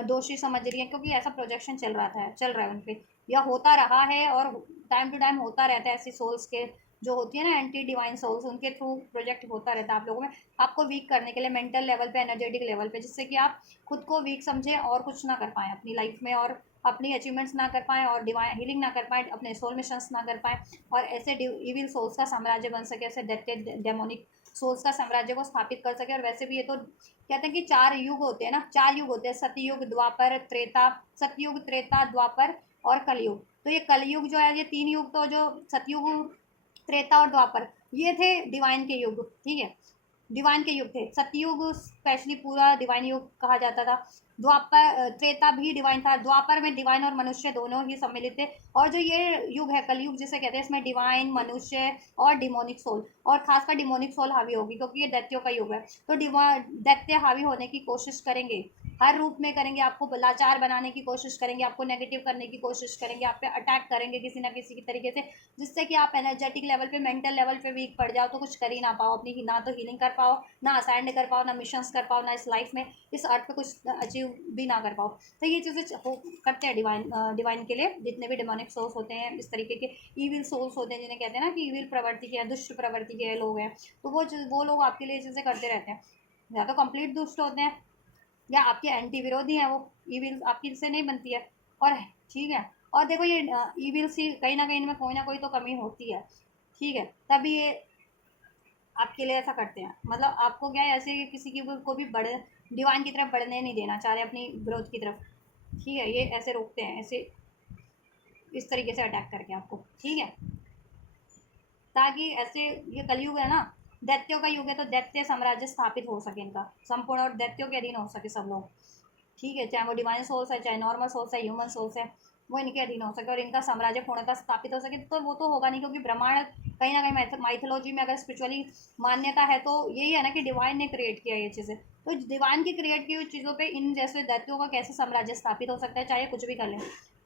दोषी समझ रही है, क्योंकि ऐसा प्रोजेक्शन चल रहा है उनपे, या होता रहा है, और टाइम टू टाइम होता रहता है। ऐसी सोल्स के जो होती है ना, एंटी डिवाइन सोल्स, उनके थ्रू प्रोजेक्ट होता रहता है आप लोगों में, आपको वीक करने के लिए, मेंटल लेवल पे, एनर्जेटिक लेवल पे, जिससे कि आप खुद को वीक समझें और कुछ ना कर पाएँ अपनी लाइफ में, और अपनी अचीवमेंट्स ना कर पाएँ, और डिवाइन हीलिंग ना कर पाएँ, अपने सोल मिशंस ना कर पाएँ, और ऐसे इविल सोल्स का साम्राज्य बन सके, ऐसे डेमोनिक सोल्स का साम्राज्य को स्थापित कर सके। और वैसे भी ये तो कहते हैं कि 4 युग होते हैं ना, 4 युग होते हैं, सतयुग, द्वापर, त्रेता, सतयुग, त्रेता, द्वापर और कलयुग। तो ये कलयुग जो है, ये 3 युग, तो जो सतयुग, त्रेता और द्वापर, ये थे डिवाइन के युग, ठीक है, डिवाइन के युग थे। सतयुग स्पेशली पूरा डिवाइन युग कहा जाता था। द्वापर, त्रेता भी डिवाइन था, द्वापर में डिवाइन और मनुष्य दोनों ही सम्मिलित थे। और जो ये युग है कलयुग जिसे कहते हैं, इसमें डिवाइन, मनुष्य और डिमोनिक सोल, और खासकर डिमोनिक सोल हावी होगी, क्योंकि ये दैत्यों का युग है। तो दैत्य हावी होने की कोशिश करेंगे, हर रूप में करेंगे, आपको लाचार बनाने की कोशिश करेंगे, आपको नेगेटिव करने की कोशिश करेंगे, आप पे अटैक करेंगे किसी ना किसी की तरीके से, जिससे कि आप एनर्जेटिक लेवल पे, मेंटल लेवल पे वीक पड़ जाओ, तो कुछ कर ही ना पाओ अपनी, ना तो हीलिंग कर पाओ, ना असाइंड कर पाओ, ना मिशंस कर पाओ, ना इस लाइफ में, इस अर्थ पे कुछ अचीव भी ना कर पाओ। तो ये चीज़ें करते हैं डिवाइन के लिए, जितने भी डिमोनिक सोल्स होते हैं, इस तरीके के ईविल सोल्स होते हैं, जिन्हें कहते हैं ना कि ईविल प्रवृत्ति के, दुष्ट प्रवृत्ति के लोग हैं, तो वो लोग आपके लिए चीज़ें करते रहते हैं, या तो कंप्लीट दुष्ट होते हैं, या आपके एंटी विरोधी हैं, वो ईविल आपकी से नहीं बनती है। और ठीक है, और देखो ये ईविल सी कहीं ना कहीं इनमें कोई ना कोई तो कमी होती है, ठीक है, तभी ये आपके लिए ऐसा करते हैं, मतलब आपको क्या है, ऐसे किसी की को भी बढ़ डिवाइन की तरफ बढ़ने नहीं देना चाह रहे अपनी ग्रोथ की तरफ, ठीक है। ये ऐसे रोकते हैं, ऐसे इस तरीके से अटैक करके आपको, ठीक है। ताकि ऐसे, ये कलयुग है ना, दैत्यों का युग है, तो दैत्य साम्राज्य स्थापित हो सके इनका संपूर्ण, और दैत्यों के अधीन हो सके सब लोग, ठीक है। चाहे वो डिवाइन सोल्स है, चाहे नॉर्मल सोल्स है, ह्यूमन सोल्स है, वो इनके अधीन हो सके और इनका साम्राज्य पूर्णतः स्थापित हो सके। तो वो तो होगा नहीं, क्योंकि ब्रह्मांड कहीं ना कहीं माइथोलॉजी में अगर स्पिरिचुअली मान्यता है तो यही है ना कि डिवाइन ने क्रिएट किया ये चीज़ें। तो डिवाइन की क्रिएट की हुई चीज़ों पे इन जैसे दैत्यों का कैसे साम्राज्य स्थापित हो सकता है, चाहे कुछ भी कर लें,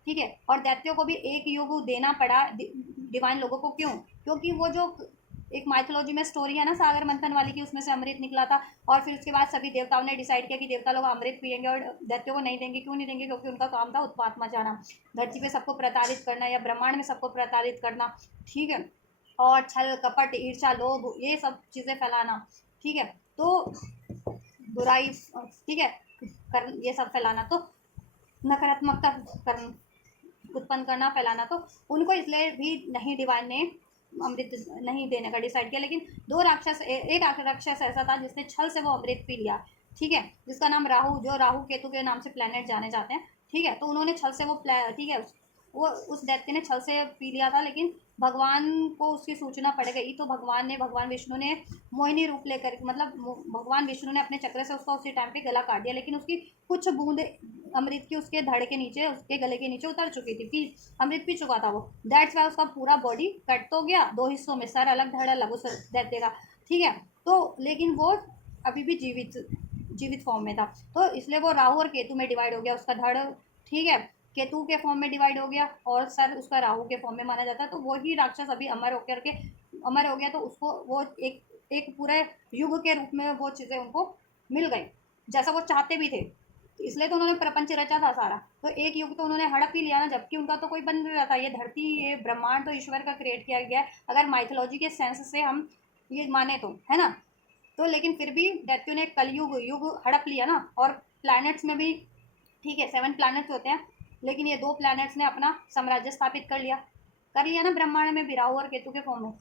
ठीक है। और दैत्यों को भी एक युग देना पड़ा डिवाइन लोगों को, क्यों? क्योंकि वो जो एक माइथोलॉजी में स्टोरी है ना सागर मंथन वाली की, उसमें से अमृत निकला था, और फिर उसके बाद सभी देवताओं ने डिसाइड किया कि देवता लोग अमृत पिएंगे और दैत्यों को नहीं देंगे। क्यों नहीं देंगे? क्योंकि उनका काम था उत्पात मचाना, धरती पे सबको प्रताड़ित करना या ब्रह्मांड में सबको प्रताड़ित करना, ठीक है। और छल कपट ईर्षा लोभ ये सब चीज़ें फैलाना, ठीक है। तो बुराई, ठीक है, कर ये सब फैलाना, तो नकारात्मकता कर उत्पन्न करना फैलाना, तो उनको इसलिए भी नहीं डिवाइन ने अमृत नहीं देने का डिसाइड किया। लेकिन दो राक्षस, एक राक्षस ऐसा था जिसने छल से वो अमृत पी लिया, ठीक है, जिसका नाम राहु, जो राहु केतु के नाम से प्लेनेट जाने जाते हैं, ठीक है। तो उन्होंने छल से वो ठीक है, वो उस दैत्य ने छल से पी लिया था, लेकिन भगवान को उसकी सूचना पड़ गई, तो भगवान विष्णु ने मोहिनी रूप लेकर, मतलब भगवान विष्णु ने अपने चक्र से उसका उसी टाइम पे गला काट दिया, लेकिन उसकी कुछ बूंद अमृत की उसके धड़ के नीचे, उसके गले के नीचे उतर चुकी थी, अमृत पी चुका था वो। दैट्स वाई उसका पूरा बॉडी कट तो गया दो हिस्सों में, सर अलग धड़ अलग उस दैत्य का, ठीक है। तो लेकिन वो अभी भी जीवित फॉर्म में था, तो इसलिए वो राहु और केतु में डिवाइड हो गया उसका धड़, ठीक है। केतु के फॉर्म में डिवाइड हो गया और सर उसका राहु के फॉर्म में माना जाता है। तो वही राक्षस अभी अमर होकर के अमर हो गया, तो उसको वो एक पूरे युग के रूप में वो चीज़ें उनको मिल गई, जैसा वो चाहते भी थे। तो इसलिए तो उन्होंने प्रपंच रचा था सारा, तो एक युग तो उन्होंने हड़प ही लिया ना, जबकि उनका तो कोई बन नहीं रहा था। ये धरती ये ब्रह्मांड तो ईश्वर का क्रिएट किया गया है, अगर माइथोलॉजी के सेंस से हम ये माने तो, है ना। तो लेकिन फिर भी दैत्यों ने कलयुग युग हड़प लिया ना, और प्लैनेट्स में भी, ठीक है, 7 प्लैनेट्स होते हैं, लेकिन ये 2 प्लैनेट्स ने अपना साम्राज्य स्थापित कर लिया ना ब्रह्मांड में, बिराहु और केतु के फॉर्म में।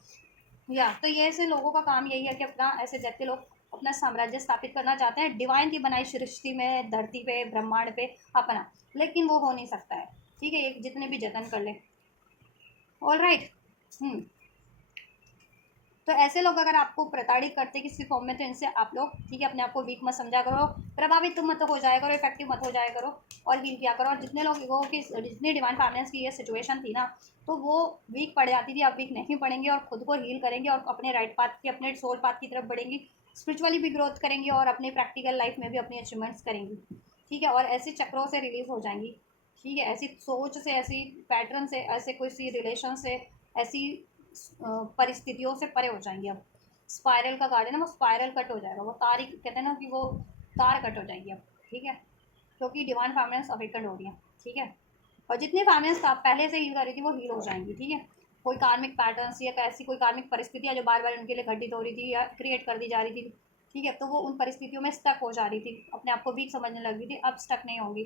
या तो ये ऐसे लोगों का काम यही है कि अपना, ऐसे दैत्य लोग अपना साम्राज्य स्थापित करना चाहते हैं डिवाइन की बनाई सृष्टि में, धरती पे, ब्रह्मांड पे अपना, लेकिन वो हो नहीं सकता है, ठीक है, ये जितने भी जतन कर ले। All right. तो ऐसे लोग अगर आपको प्रताड़ित करते किसी फॉर्म में, तो इनसे आप लोग, ठीक है, अपने आप को वीक मत समझा करो, प्रभावित मत हो जाया करो, इफेक्टिव मत हो जाया करो, और हील किया करो। और जितने लोगों की, जितनी डिवाइन फाइनेंस की ये सिचुएशन थी ना, तो वो वीक पड़ जाती थी, अब वीक नहीं पड़ेंगे और खुद को हील करेंगे और अपने राइट पाथ की, अपने सोल पाथ की तरफ बढ़ेंगी, स्पिरिचुअली भी ग्रोथ करेंगी और अपने प्रैक्टिकल लाइफ में भी अपनी अचीवमेंट्स करेंगी, ठीक है। और ऐसे चक्रों से रिलीज हो जाएंगी, ठीक है, ऐसी सोच से, ऐसी पैटर्न से, ऐसे कोई रिलेशन से, ऐसी परिस्थितियों से परे हो जाएंगे। अब स्पायरल का कार्ड है ना, वो स्पायरल कट हो जाएगा, वो तार ही कहते हैं ना कि वो तार कट हो जाएगी अब, ठीक है, क्योंकि डिवाइन फैमिलीज अवेकन हो रही है, ठीक है। और जितनी फैमिलीज आप पहले से हील कर रही थी वो हील हो जाएंगी, ठीक है। कोई कार्मिक पैटर्न्स या ऐसी कोई कार्मिक परिस्थितियाँ जो बार बार उनके लिए घटित हो रही थी या क्रिएट कर दी जा रही थी, ठीक है, तो वो उन परिस्थितियों में स्टक हो जा रही थी, अपने आप को वीक समझने लग रही थी, अब स्टक नहीं होगी,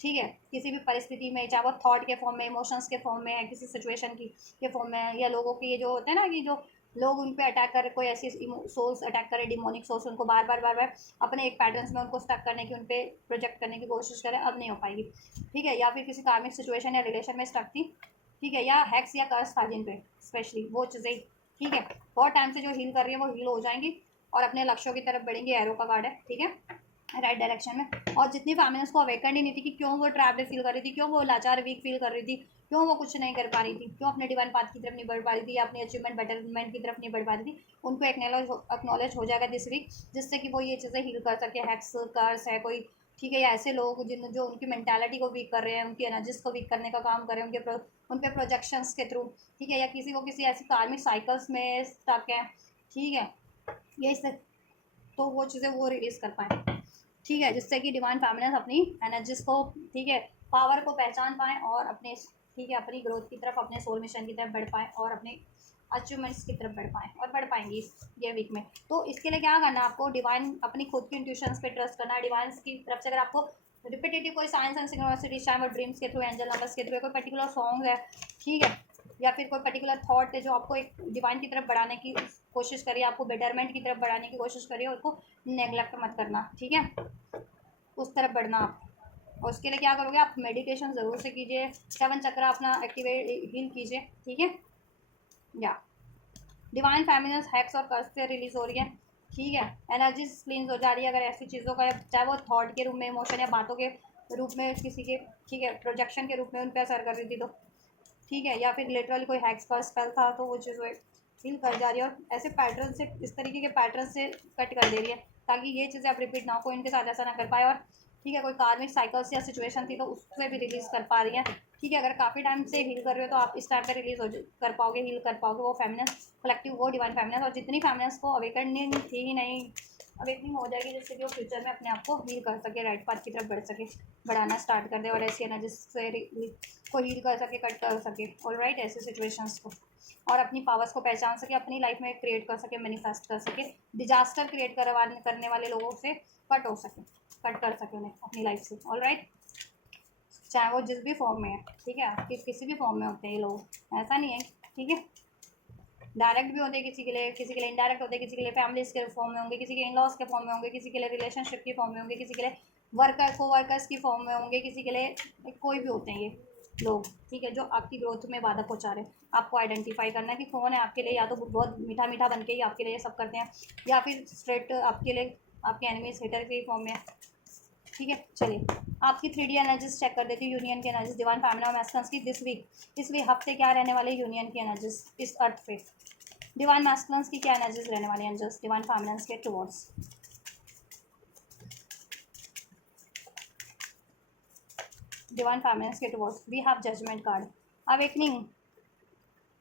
ठीक है। किसी भी परिस्थिति में, चाहे वो थॉट के फॉर्म में, इमोशंस के फॉर्म में है, किसी सिचुएशन की के फॉर्म में है, या लोगों के ये जो होते हैं ना कि जो लोग उन पे अटैक करे, कोई ऐसी सोल्स अटैक करे, डिमोनिक सोल्स, उनको बार बार अपने एक पैटर्न्स में उनको स्टक करने की, उन पे प्रोजेक्ट करने की कोशिश करें, अब नहीं हो पाएगी, ठीक है। या फिर किसी कार्मिक सिचुएशन या रिलेशन में स्टक थी, ठीक है, या हैक्स या कर्स था जिन पे स्पेशली, वो चीज़ें, ठीक है, बहुत टाइम से जो हील कर रही है वो हील हो जाएंगी और अपने लक्ष्यों की तरफ बढ़ेंगी। एरो का कार्ड है, ठीक है, राइट डायरेक्शन में। और जितनी फैमिलीज को अवेकन ही नहीं थी कि क्यों वो ट्रैप्ड फील कर रही थी, क्यों वो लाचार वीक फील कर रही थी, क्यों वो कुछ नहीं कर पा रही थी, क्यों अपने डिवाइन पाथ की तरफ नहीं बढ़ पा रही थी, या अपनी अचीवमेंट बेटरमेंट की तरफ नहीं बढ़ पा रही थी, उनको एक्नॉलेज हो जाएगा दिस वीक, जिससे कि वो ये चीज़ें हील कर सके। हैक्स कर्स है कोई, ठीक है, या ऐसे लोग जिन जो उनकी मेंटालिटी को वीक कर रहे हैं, उनकी एनर्जीज को वीक करने का काम कर रहे हैं, उन पे प्रोजेक्शंस के थ्रू, ठीक है, या किसी को किसी ऐसी कार्मिक साइकिल्स में स्टक है, ठीक है, ये तो वो चीज़ें वो रिलीज कर पाए, ठीक है, जिससे कि डिवाइन फैमिलीज अपनी एनर्जीज को, ठीक है, पावर को पहचान पाएँ और अपने, ठीक है, अपनी ग्रोथ की तरफ, अपने सोल मिशन की तरफ बढ़ पाएँ और अपने अचीवमेंट्स की तरफ बढ़ पाएँ और बढ़ पाएंगी ये वीक में। तो इसके लिए क्या करना है आपको, डिवाइन अपनी खुद की इंट्यूशंस पे ट्रस्ट करना है, डिवाइन की तरफ से अगर आपको रिपीटेटिव कोई साइंस एंड सिंक्रोनिसिटी, चाहे वो ड्रीम्स के थ्रू, एंजल नंबर्स के थ्रू, कोई पर्टिकुलर सॉन्ग है, ठीक है, या फिर कोई पर्टिकुलर थॉट है जो आपको एक डिवाइन की तरफ बढ़ाने की कोशिश करिए, आपको बेटरमेंट की तरफ बढ़ाने की कोशिश करिए, उसको नेगलेक्ट मत करना, ठीक है, उस तरफ बढ़ना आप। और उसके लिए क्या करोगे, आप मेडिटेशन ज़रूर से कीजिए, 7 चक्र अपना एक्टिवेट हील कीजिए, ठीक है। या डिवाइन फेमिनिन्स हैक्स और कर्स से रिलीज हो रही है, ठीक है, एनर्जी क्लींस हो जा रही है। अगर ऐसी चीज़ों का, चाहे वो थॉट के रूप में, इमोशन या बातों के रूप में किसी के, ठीक है, प्रोजेक्शन के रूप में उन पर असर कर रही थी, तो ठीक है, या फिर लिटरली कोई हैक्स का स्पेल था तो वो चीज़ फील कर जा रही है, और ऐसे पैटर्न से, इस तरीके के पैटर्न से कट कर दे रही है, ताकि ये चीज़ें आप रिपीट ना हो, कोई इनके साथ ऐसा ना कर पाए। और ठीक है, कोई कार्मिक साइकिल्स या सिचुएशन थी तो उससे भी रिलीज़ कर पा रही है, ठीक है। अगर काफ़ी टाइम से हील कर रहे हो तो आप इस टाइम पे रिलीज हो कर पाओगे, हील कर पाओगे वो फेमिनिन्स कलेक्टिव, वो डिवाइन फेमिनिन्स। और जितनी फेमिनिन्स को अवेकनिंग थी ही नहीं, अवेकनिंग हो जाएगी, जिससे कि वो फ्यूचर में अपने आप को हील कर सके, राइट पाथ की तरफ बढ़ सके, बढ़ाना स्टार्ट कर दे, और ऐसी एनर्जी से को हील कर सके, कट कर सके, ऑलराइट, ऐसे सिचुएशंस को, और अपनी पावर्स को पहचान सके, अपनी लाइफ में क्रिएट कर सके, मैनिफेस्ट कर सके, डिजास्टर क्रिएट करने वाले लोगों से कट हो सके, कट कर सके उन्हें अपनी लाइफ से, ऑलराइट, चाहे वो जिस भी फॉर्म में है, ठीक है, किसी भी फॉर्म में होते हैं ये लोग, ऐसा नहीं है, ठीक है। डायरेक्ट भी होते हैं किसी के लिए इनडायरेक्ट होते हैं, किसी के लिए फैमिलीज के फॉर्म में होंगे, किसी के इन लॉज के फॉर्म में होंगे, किसी के लिए रिलेशनशिप की फॉर्म में होंगे, किसी के लिए वर्कर्स की फॉर्म में होंगे, किसी के लिए कोई भी होते हैं ये लोग, ठीक है, जो आपकी ग्रोथ में बाधा पहुंचा रहे हैं। आपको आइडेंटिफाई करना है कि कौन है आपके लिए, या तो बहुत मीठा मीठा बन के ही आपके लिए ये सब करते हैं, या फिर स्ट्रेट आपके लिए आपके एनिमीज हेटर के फॉर्म में, ठीक है। चलिए आपकी 3D एनर्जीज चेक कर देती हूँ, यूनियन की एनर्जीज, डिवाइन फैमिली और मैस्कुलिन्स की दिस वीक, इस वीक हफ्ते क्या रहने वाले यूनियन की एनर्जीज इस अर्थ पे, डिवाइन मैस्कुलिन्स की क्या एनर्जीज रहने वाली एंजल्स डिवाइन फैमिलिन्स के टुवर्ड्स, डिवाइन फैमिलिन्स के towards. We have judgement card, awakening,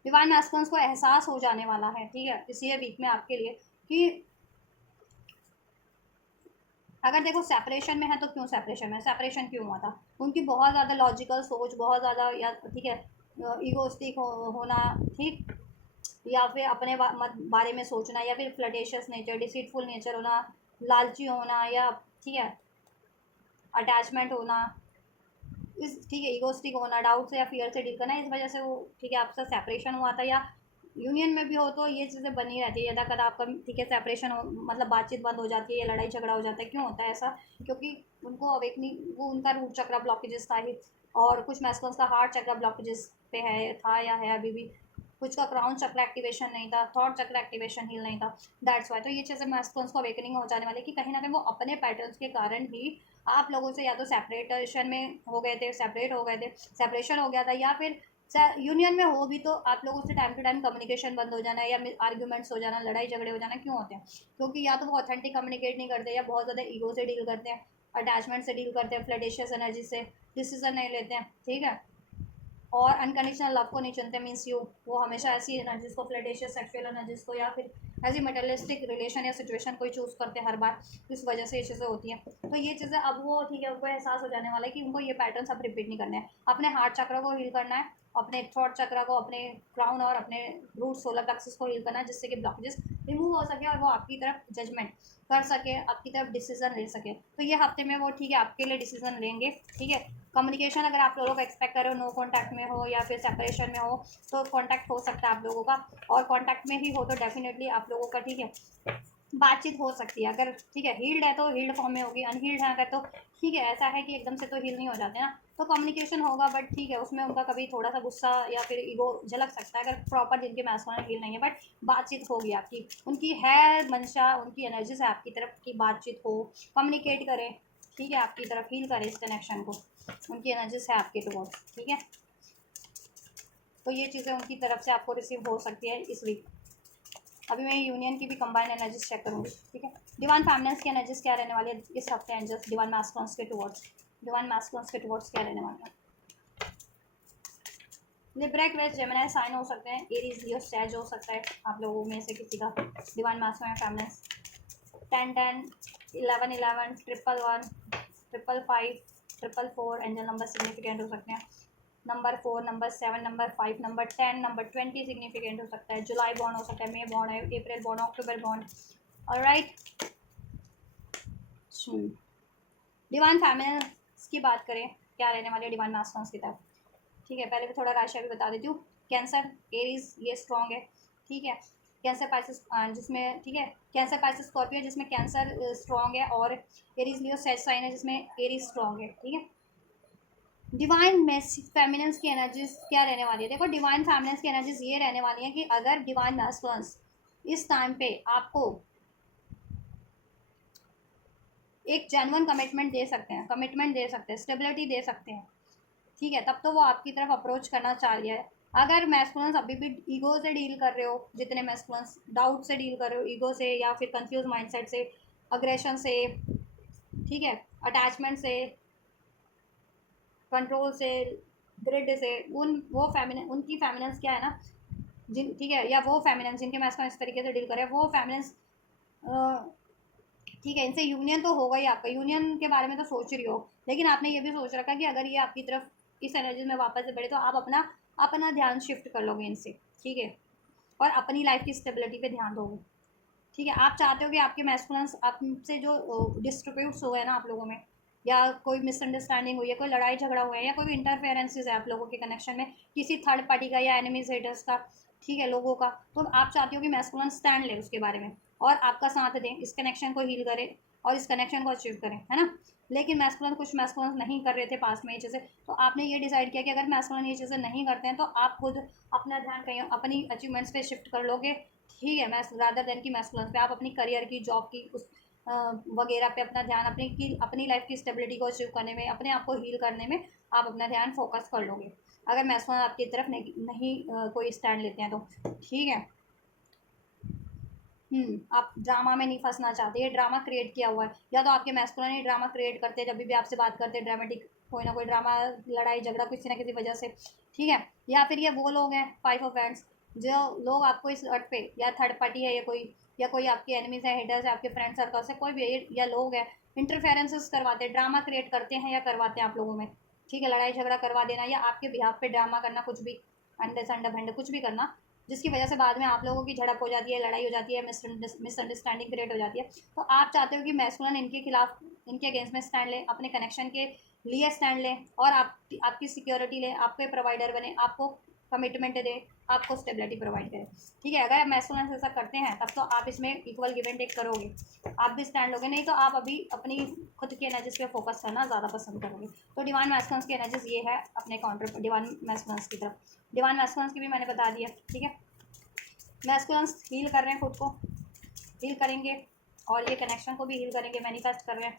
divine masculines को एहसास हो जाने वाला है, ठीक है, इस ये वीक में आपके लिए, कि अगर देखो सेपरेशन में है तो क्यों सेपरेशन में, सेपरेशन क्यों हुआ था, उनकी बहुत ज़्यादा लॉजिकल सोच, बहुत ज़्यादा, या ठीक है, ईगोस्टिक होना, ठीक, या फिर अपने बारे में सोचना, या फिर फ्लटेशियस नेचर, डिसीटफुल नेचर होना, लालची होना, या ठीक है, अटैचमेंट होना, इस, ठीक है, ईगोस्टिक होना, डाउट से या फियर से डील करना, इस वजह से वो, ठीक है, आपसे सेपरेशन हुआ था, या यूनियन में भी हो तो ये चीज़ें बनी रहती है, यदा कदा आपका, ठीक है, सेपरेशन हो, मतलब बातचीत बंद हो जाती है, या लड़ाई झगड़ा हो जाता है, क्यों होता है ऐसा, क्योंकि उनको अवेकनिंग, वो उनका रूट चक्र ब्लॉकेजेस था ही, और कुछ मैस्कुलिन्स का हार्ट चक्र ब्लॉकेजेस पे है, था या है अभी भी, कुछ का क्राउन चक्र एक्टिवेशन नहीं था, थॉट चक्र एक्टिवेशन ही नहीं था, दैट्स वाई। तो ये चीज़ें मैस्कुलिन्स को अवेकनिंग हो जाने वाली, कि कहीं ना कहीं वो अपने पैटर्न्स के कारण ही आप लोगों से या तो सेपरेशन में हो गए थे, सेपरेट हो गए थे, सेपरेशन हो गया था, या फिर यूनियन में हो भी तो आप लोगों से टाइम टू टाइम कम्युनिकेशन बंद हो जाना, या आर्ग्यूमेंट्स हो जाना, लड़ाई झगड़े हो जाना, क्यों होते हैं, क्योंकि या तो वो ऑथेंटिक कम्युनिकेट नहीं करते, या बहुत ज़्यादा ईगो से डील करते हैं, अटैचमेंट से डील करते हैं, फ्लटेशियस एनर्जी से डिसीजन नहीं लेते हैं, ठीक है, और अनकंडीशनल लव को नहीं चुनते, मीन्स यू, वो हमेशा ऐसी एनर्जीज को, फ्लटेशियस सेक्सुअल एनर्जीज को, या फिर ऐसी मटेरियलिस्टिक रिलेशन या सिचुएशन कोई चूज़ करते हैं हर बार, इस वजह से ये चीज़ें होती हैं। तो ये चीज़ें अब वो, ठीक है, उनको एहसास हो जाने वाला है कि उनको ये पैटर्न्स अब रिपीट नहीं करने हैं, अपने हार्ट चक्र को हील करना है, अपने थॉट चक्र को, अपने क्राउन और अपने रूट सोलर प्लेक्सस को हील करना है, जिससे कि ब्लॉकेजेस रिमूव हो सके, और वो आपकी तरफ जजमेंट कर सके, आपकी तरफ डिसीजन ले सके। तो ये हफ्ते में वो, ठीक है, आपके लिए डिसीजन लेंगे, ठीक है। कम्युनिकेशन अगर आप लोगों को एक्सपेक्ट कर रहे हो, नो कॉन्टैक्ट में हो या फिर सेपरेशन में हो, तो कॉन्टैक्ट हो सकता है आप लोगों का, और कॉन्टैक्ट में ही हो तो डेफिनेटली आप लोगों का, ठीक है, बातचीत हो सकती है। अगर, ठीक है, हील्ड है तो हील्ड फॉर्म में होगी, अनहील्ड है अगर तो, ठीक है, ऐसा है कि एकदम से तो हील नहीं हो जाते ना, तो कम्युनिकेशन होगा, बट ठीक है, उसमें उनका कभी थोड़ा सा गुस्सा या फिर ईगो झलक सकता है, अगर प्रॉपर जिनके मैस्कुलिन हील नहीं है, बट बातचीत होगी आपकी, उनकी है मंशा, उनकी एनर्जी से आपकी तरफ की बातचीत हो, कम्युनिकेट करें, ठीक है, आपकी तरफ हील करें इस कनेक्शन को, उनकी एनर्जीज है आपके टुवर्ड्स, ठीक है। तो ये चीज़ें उनकी तरफ से आपको रिसीव हो सकती है इस वीक। अभी मैं यूनियन की भी कंबाइंड एनर्जीज चेक करूँगी, ठीक है। डिवाइन फैमिलिन्स की एनर्जीज क्या रहने वाली है इस हफ्ते, एंजल्स डिवाइन मैस्कुलिन्स के टुवर्ड्स, डिवाइन मैस्कुलिन्स के टुवर्ड्स क्या रहने वाला है। लिब्रा, एक्वेरियस, जेमिनी साइन हो सकते हैं, एरीज, लियो, सैज हो सकता है आप लोगों में से किसी का, divine masculine feminines, 10-10, 11-11, 111, 555, 444, angel number significant हो सकते हैं, number 4, number 7, number 5, number 10, number 20 significant हो सकता है, जुलाई बॉर्न हो सकता है, मई बॉर्न है, अप्रैल बॉर्न, अक्टूबर बॉर्न, ऑलराइट। डिवाइन फैमिलिन्स की बात करें, क्या रहने वाले डिवाइन मैस्कुलिन्स की तरफ, ठीक है। पहले भी थोड़ा राशि भी बता देती हूँ, कैंसर, एरीज, ये स्ट्रॉन्ग है, ठीक है, कैंसर पाइसेस जिसमें, ठीक है, कैंसर पाइसेस स्कॉर्पियो जिसमें कैंसर स्ट्रॉन्ग है, और एरीज लियो सेज साइन है जिसमें एरीज स्ट्रॉन्ग है, ठीक है। डिवाइन फेमिनेंस की एनर्जीज क्या रहने वाली है? देखो डिवाइन फेमिनेंस की एनर्जीज ये रहने वाली है कि अगर डिवाइन मैस्कुलिन्स इस टाइम पे आपको एक जेन्युइन कमिटमेंट दे सकते हैं, स्टेबिलिटी दे सकते हैं, ठीक है, तब तो वो आपकी तरफ अप्रोच करना चाह रही है। अगर मैस्कुलिन्स अभी भी ईगो से डील कर रहे हो, जितने मैस्कुलिन्स डाउट से डील कर रहे हो, ईगो से या फिर कंफ्यूज माइंडसेट से, अग्रेशन से, ठीक है, अटैचमेंट से, कंट्रोल से, ग्रिड से, उनकी फेमिनेंस क्या है ना, ठीक है, या वो फेमिनेंस जिनके मैस्कुलिन इस तरीके से डील करे, वो फेमिनेंस, ठीक है, इनसे यूनियन तो होगा ही, आपका यूनियन के बारे में तो सोच रही हो, लेकिन आपने ये भी सोच रखा कि अगर ये आपकी तरफ इस एनर्जी में वापस से बढ़े तो आप अपना अपना ध्यान शिफ्ट कर लोगे इनसे, ठीक है, और अपनी लाइफ की स्टेबिलिटी पे ध्यान दोगे, ठीक है। आप चाहते हो कि आपके मैस्कुलिन्स आपसे जो डिस्ट्रीब्यूट्स हुए हैं ना आप लोगों में, या कोई मिसअंडरस्टैंडिंग हुई है, कोई लड़ाई झगड़ा हुआ है, या कोई इंटरफेरेंसेज है आप लोगों के कनेक्शन में किसी थर्ड पार्टी का या एनिमीज हेटर्स का, ठीक है, लोगों का, तो आप चाहते हो कि मैस्कुलिन स्टैंड ले उसके बारे में और आपका साथ दें, इस कनेक्शन को हील करें और इस कनेक्शन को अचीव करें, है ना। लेकिन मैस्कुलिन कुछ मैस्कुलिन नहीं कर रहे थे पास्ट में ये चीज़ें, तो आपने ये डिसाइड किया कि अगर मैस्कुलिन ये चीज़ें नहीं करते हैं तो आप खुद अपना ध्यान कहीं अपनी अचीवमेंट्स पे शिफ्ट कर लोगे, ठीक है, मैस रादर देन की मैस्कुलिन पे आप अपनी करियर की, जॉब की, उस वगैरह पे अपना ध्यान, अपनी लाइफ की स्टेबिलिटी को अचीव करने में, अपने आप को हील करने में आप अपना ध्यान फोकस कर लोगे, अगर मैस्कुलिन आपकी तरफ नहीं कोई स्टैंड लेते हैं तो, ठीक है। आप ड्रामा में नहीं फंसना चाहते, ये ड्रामा क्रिएट किया हुआ है, या तो आपके मैस्कुलिन ही ड्रामा क्रिएट करते हैं जब भी आपसे बात करते हैं, ड्रामेटिक कोई ना कोई ड्रामा, लड़ाई झगड़ा किसी ना किसी वजह से, ठीक है, या फिर ये वो लोग हैं 5 ऑफ हैंड्स, जो लोग आपको इस अर्थ पे, या थर्ड पार्टी है, या कोई आपके एनिमीज है, हेडर्स है, आपके फ्रेंड सर्कल से कोई भी या लोग हैं, इंटरफेरेंसेस करवाते हैं, ड्रामा क्रिएट करते हैं या करवाते हैं आप लोगों में, ठीक है, लड़ाई झगड़ा करवा देना या आपके बिहाफ पे ड्रामा करना, कुछ भी अंडे संडे भंडे कुछ भी करना, जिसकी वजह से बाद में आप लोगों की झड़प हो जाती है, लड़ाई हो जाती है, मिसअंडरस्टैंडिंग क्रिएट हो जाती है। तो आप चाहते हो कि मैस्कुलिन इनके खिलाफ, इनके अगेंस्ट में स्टैंड ले, अपने कनेक्शन के लिए स्टैंड ले, और आपकी सिक्योरिटी ले, आपके प्रोवाइडर बने, आपको कमिटमेंट दे, आपको स्टेबिलिटी प्रोवाइड करे, ठीक है। अगर मैस्कुलिन ऐसा करते हैं तब तो आप इसमें इक्वल गिव एंड टेक करोगे, आप भी स्टैंड लोगे, नहीं तो आप अभी अपनी खुद की एनर्जीज पे फोकस करना ज़्यादा पसंद करोगे। तो डिवाइन मैस्कुलिन्स की एनर्जीज ये है अपने काउंटर डिवाइन मैस्कुलिन्स की तरफ। डिवाइन मैस्कुलिन्स की भी मैंने बता दिया, ठीक है। मैस्कुलिन्स हील कर रहे हैं, खुद को हील करेंगे और ये कनेक्शन को भी हील करेंगे, मैनिफेस्ट कर रहे हैं,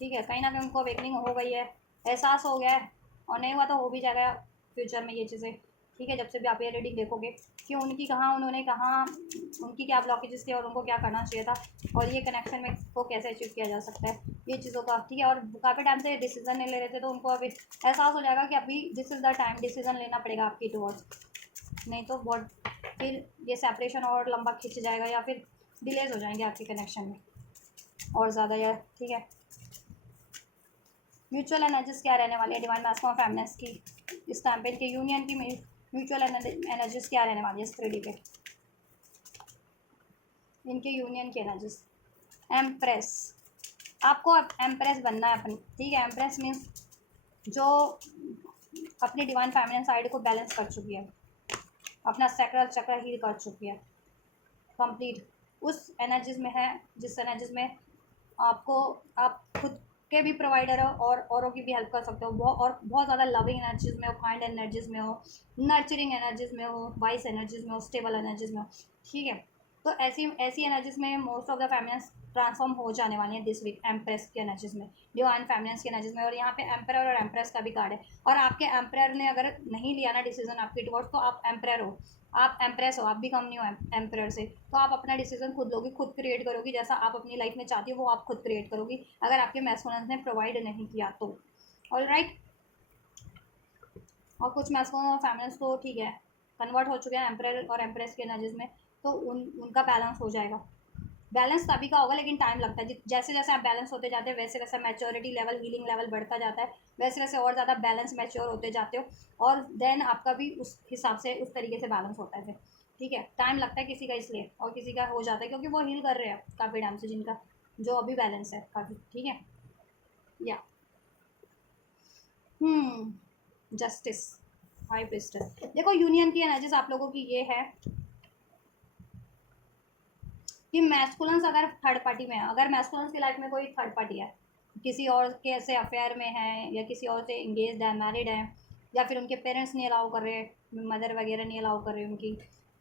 ठीक है। कहीं ना कहीं उनको अवेकनिंग हो गई है, एहसास हो गया है, और नहीं हुआ तो हो भी जाएगा फ्यूचर में ये चीज़ें, ठीक है, जब से भी आप ये रीडिंग देखोगे कि उन्होंने कहाँ उनकी क्या ब्लॉकेजेस थे और उनको क्या करना चाहिए था, और ये कनेक्शन में को कैसे अचीव किया जा सकता है, ये चीज़ों का, ठीक है। और काफ़ी टाइम से डिसीजन नहीं ले रहे थे, तो उनको अभी एहसास हो जाएगा कि अभी this is the time decision लेना पड़ेगा आपकी टुवर्ड्स, नहीं तो बहुत फिर ये सेपरेशन और लंबा खिंच जाएगा, या फिर डिलेज हो जाएंगे आपके कनेक्शन में और ज़्यादा यार, ठीक है। म्यूचुअल एनर्जीज क्या रहने वाली है डिवाइन मैस्कुलिन फेमिनिस्ट की इस टाइम पे, इनके यूनियन की म्यूचुअल एनर्जीज क्या रहने वाली है इस 3D पे, इनके यूनियन की एनर्जीज। एम्प्रेस, आपको एम्प्रेस बनना है अपनी, ठीक है। एम्प्रेस मीन्स जो अपनी डिवाइन फेमिनिन साइड को बैलेंस कर चुकी है, अपना सैक्रल चक्र हील कर चुकी है कंप्लीट, उस एनर्जीज में है जिस एनर्जीज में आपको, आप खुद के भी प्रोवाइडर हो और औरों की भी हेल्प कर सकते हो, और बहुत ज़्यादा लविंग एनर्जीज में हो, काइंड एनर्जीज में हो, नर्चरिंग एनर्जीज में हो, वाइस एनर्जीज में हो, स्टेबल एनर्जीज में हो, ठीक है। तो ऐसी ऐसी एनर्जीज में most of the feminines transform हो जाने वाली हैं दिस वीक एम्प्रेस की एनर्जीज में, डिवाइन फेमिनिन्स की एनर्जीज में। और यहाँ पे एम्परर और एम्प्रेस का भी कार्ड है, और आपके एम्परर ने अगर नहीं लिया ना डिसीजन आपके टुवर्ड्स, तो आप एम्परर हो, आप एम्प्रेस हो, आप भी कम नहीं हो एम्परर से, तो आप अपना डिसीजन खुद लोगी, खुद क्रिएट करोगी, जैसा आप अपनी लाइफ में चाहती हो वो आप खुद क्रिएट करोगी, अगर आपके मैस्कुलिन्स ने प्रोवाइड नहीं किया तो, ऑलराइट। और कुछ मैस्कुलिन और फेमिनिन्स तो ठीक है कन्वर्ट हो चुके हैं एम्परर और एम्प्रेस के एनर्जीज में, तो उनका बैलेंस हो जाएगा। बैलेंस तभी का होगा, लेकिन टाइम लगता है, जैसे जैसे आप बैलेंस होते जाते हैं वैसे वैसे मैच्योरिटी लेवल, हीलिंग लेवल बढ़ता जाता है, वैसे वैसे और ज़्यादा बैलेंस मैच्योर होते जाते हो, और देन आपका भी उस हिसाब से उस तरीके से बैलेंस होता है फिर, ठीक है। टाइम लगता है किसी का इसलिए, और किसी का हो जाता है क्योंकि वो हील कर रहे हैं काफ़ी टाइम से, जिनका जो अभी बैलेंस है काफ़ी, ठीक है। या जस्टिस, हाई प्रीस्टेस, देखो यूनियन की एनर्जीज आप लोगों की ये है, कि मैस्कुलेंस अगर थर्ड पार्टी में है, अगर मैस्कुलेंस की लाइफ में कोई थर्ड पार्टी है, किसी और के से अफेयर में है या किसी और से इंगेज है, मैरिड है, या फिर उनके पेरेंट्स नहीं अलाउ कर रहे, मदर वगैरह नहीं अलाउ कर रहे उनकी,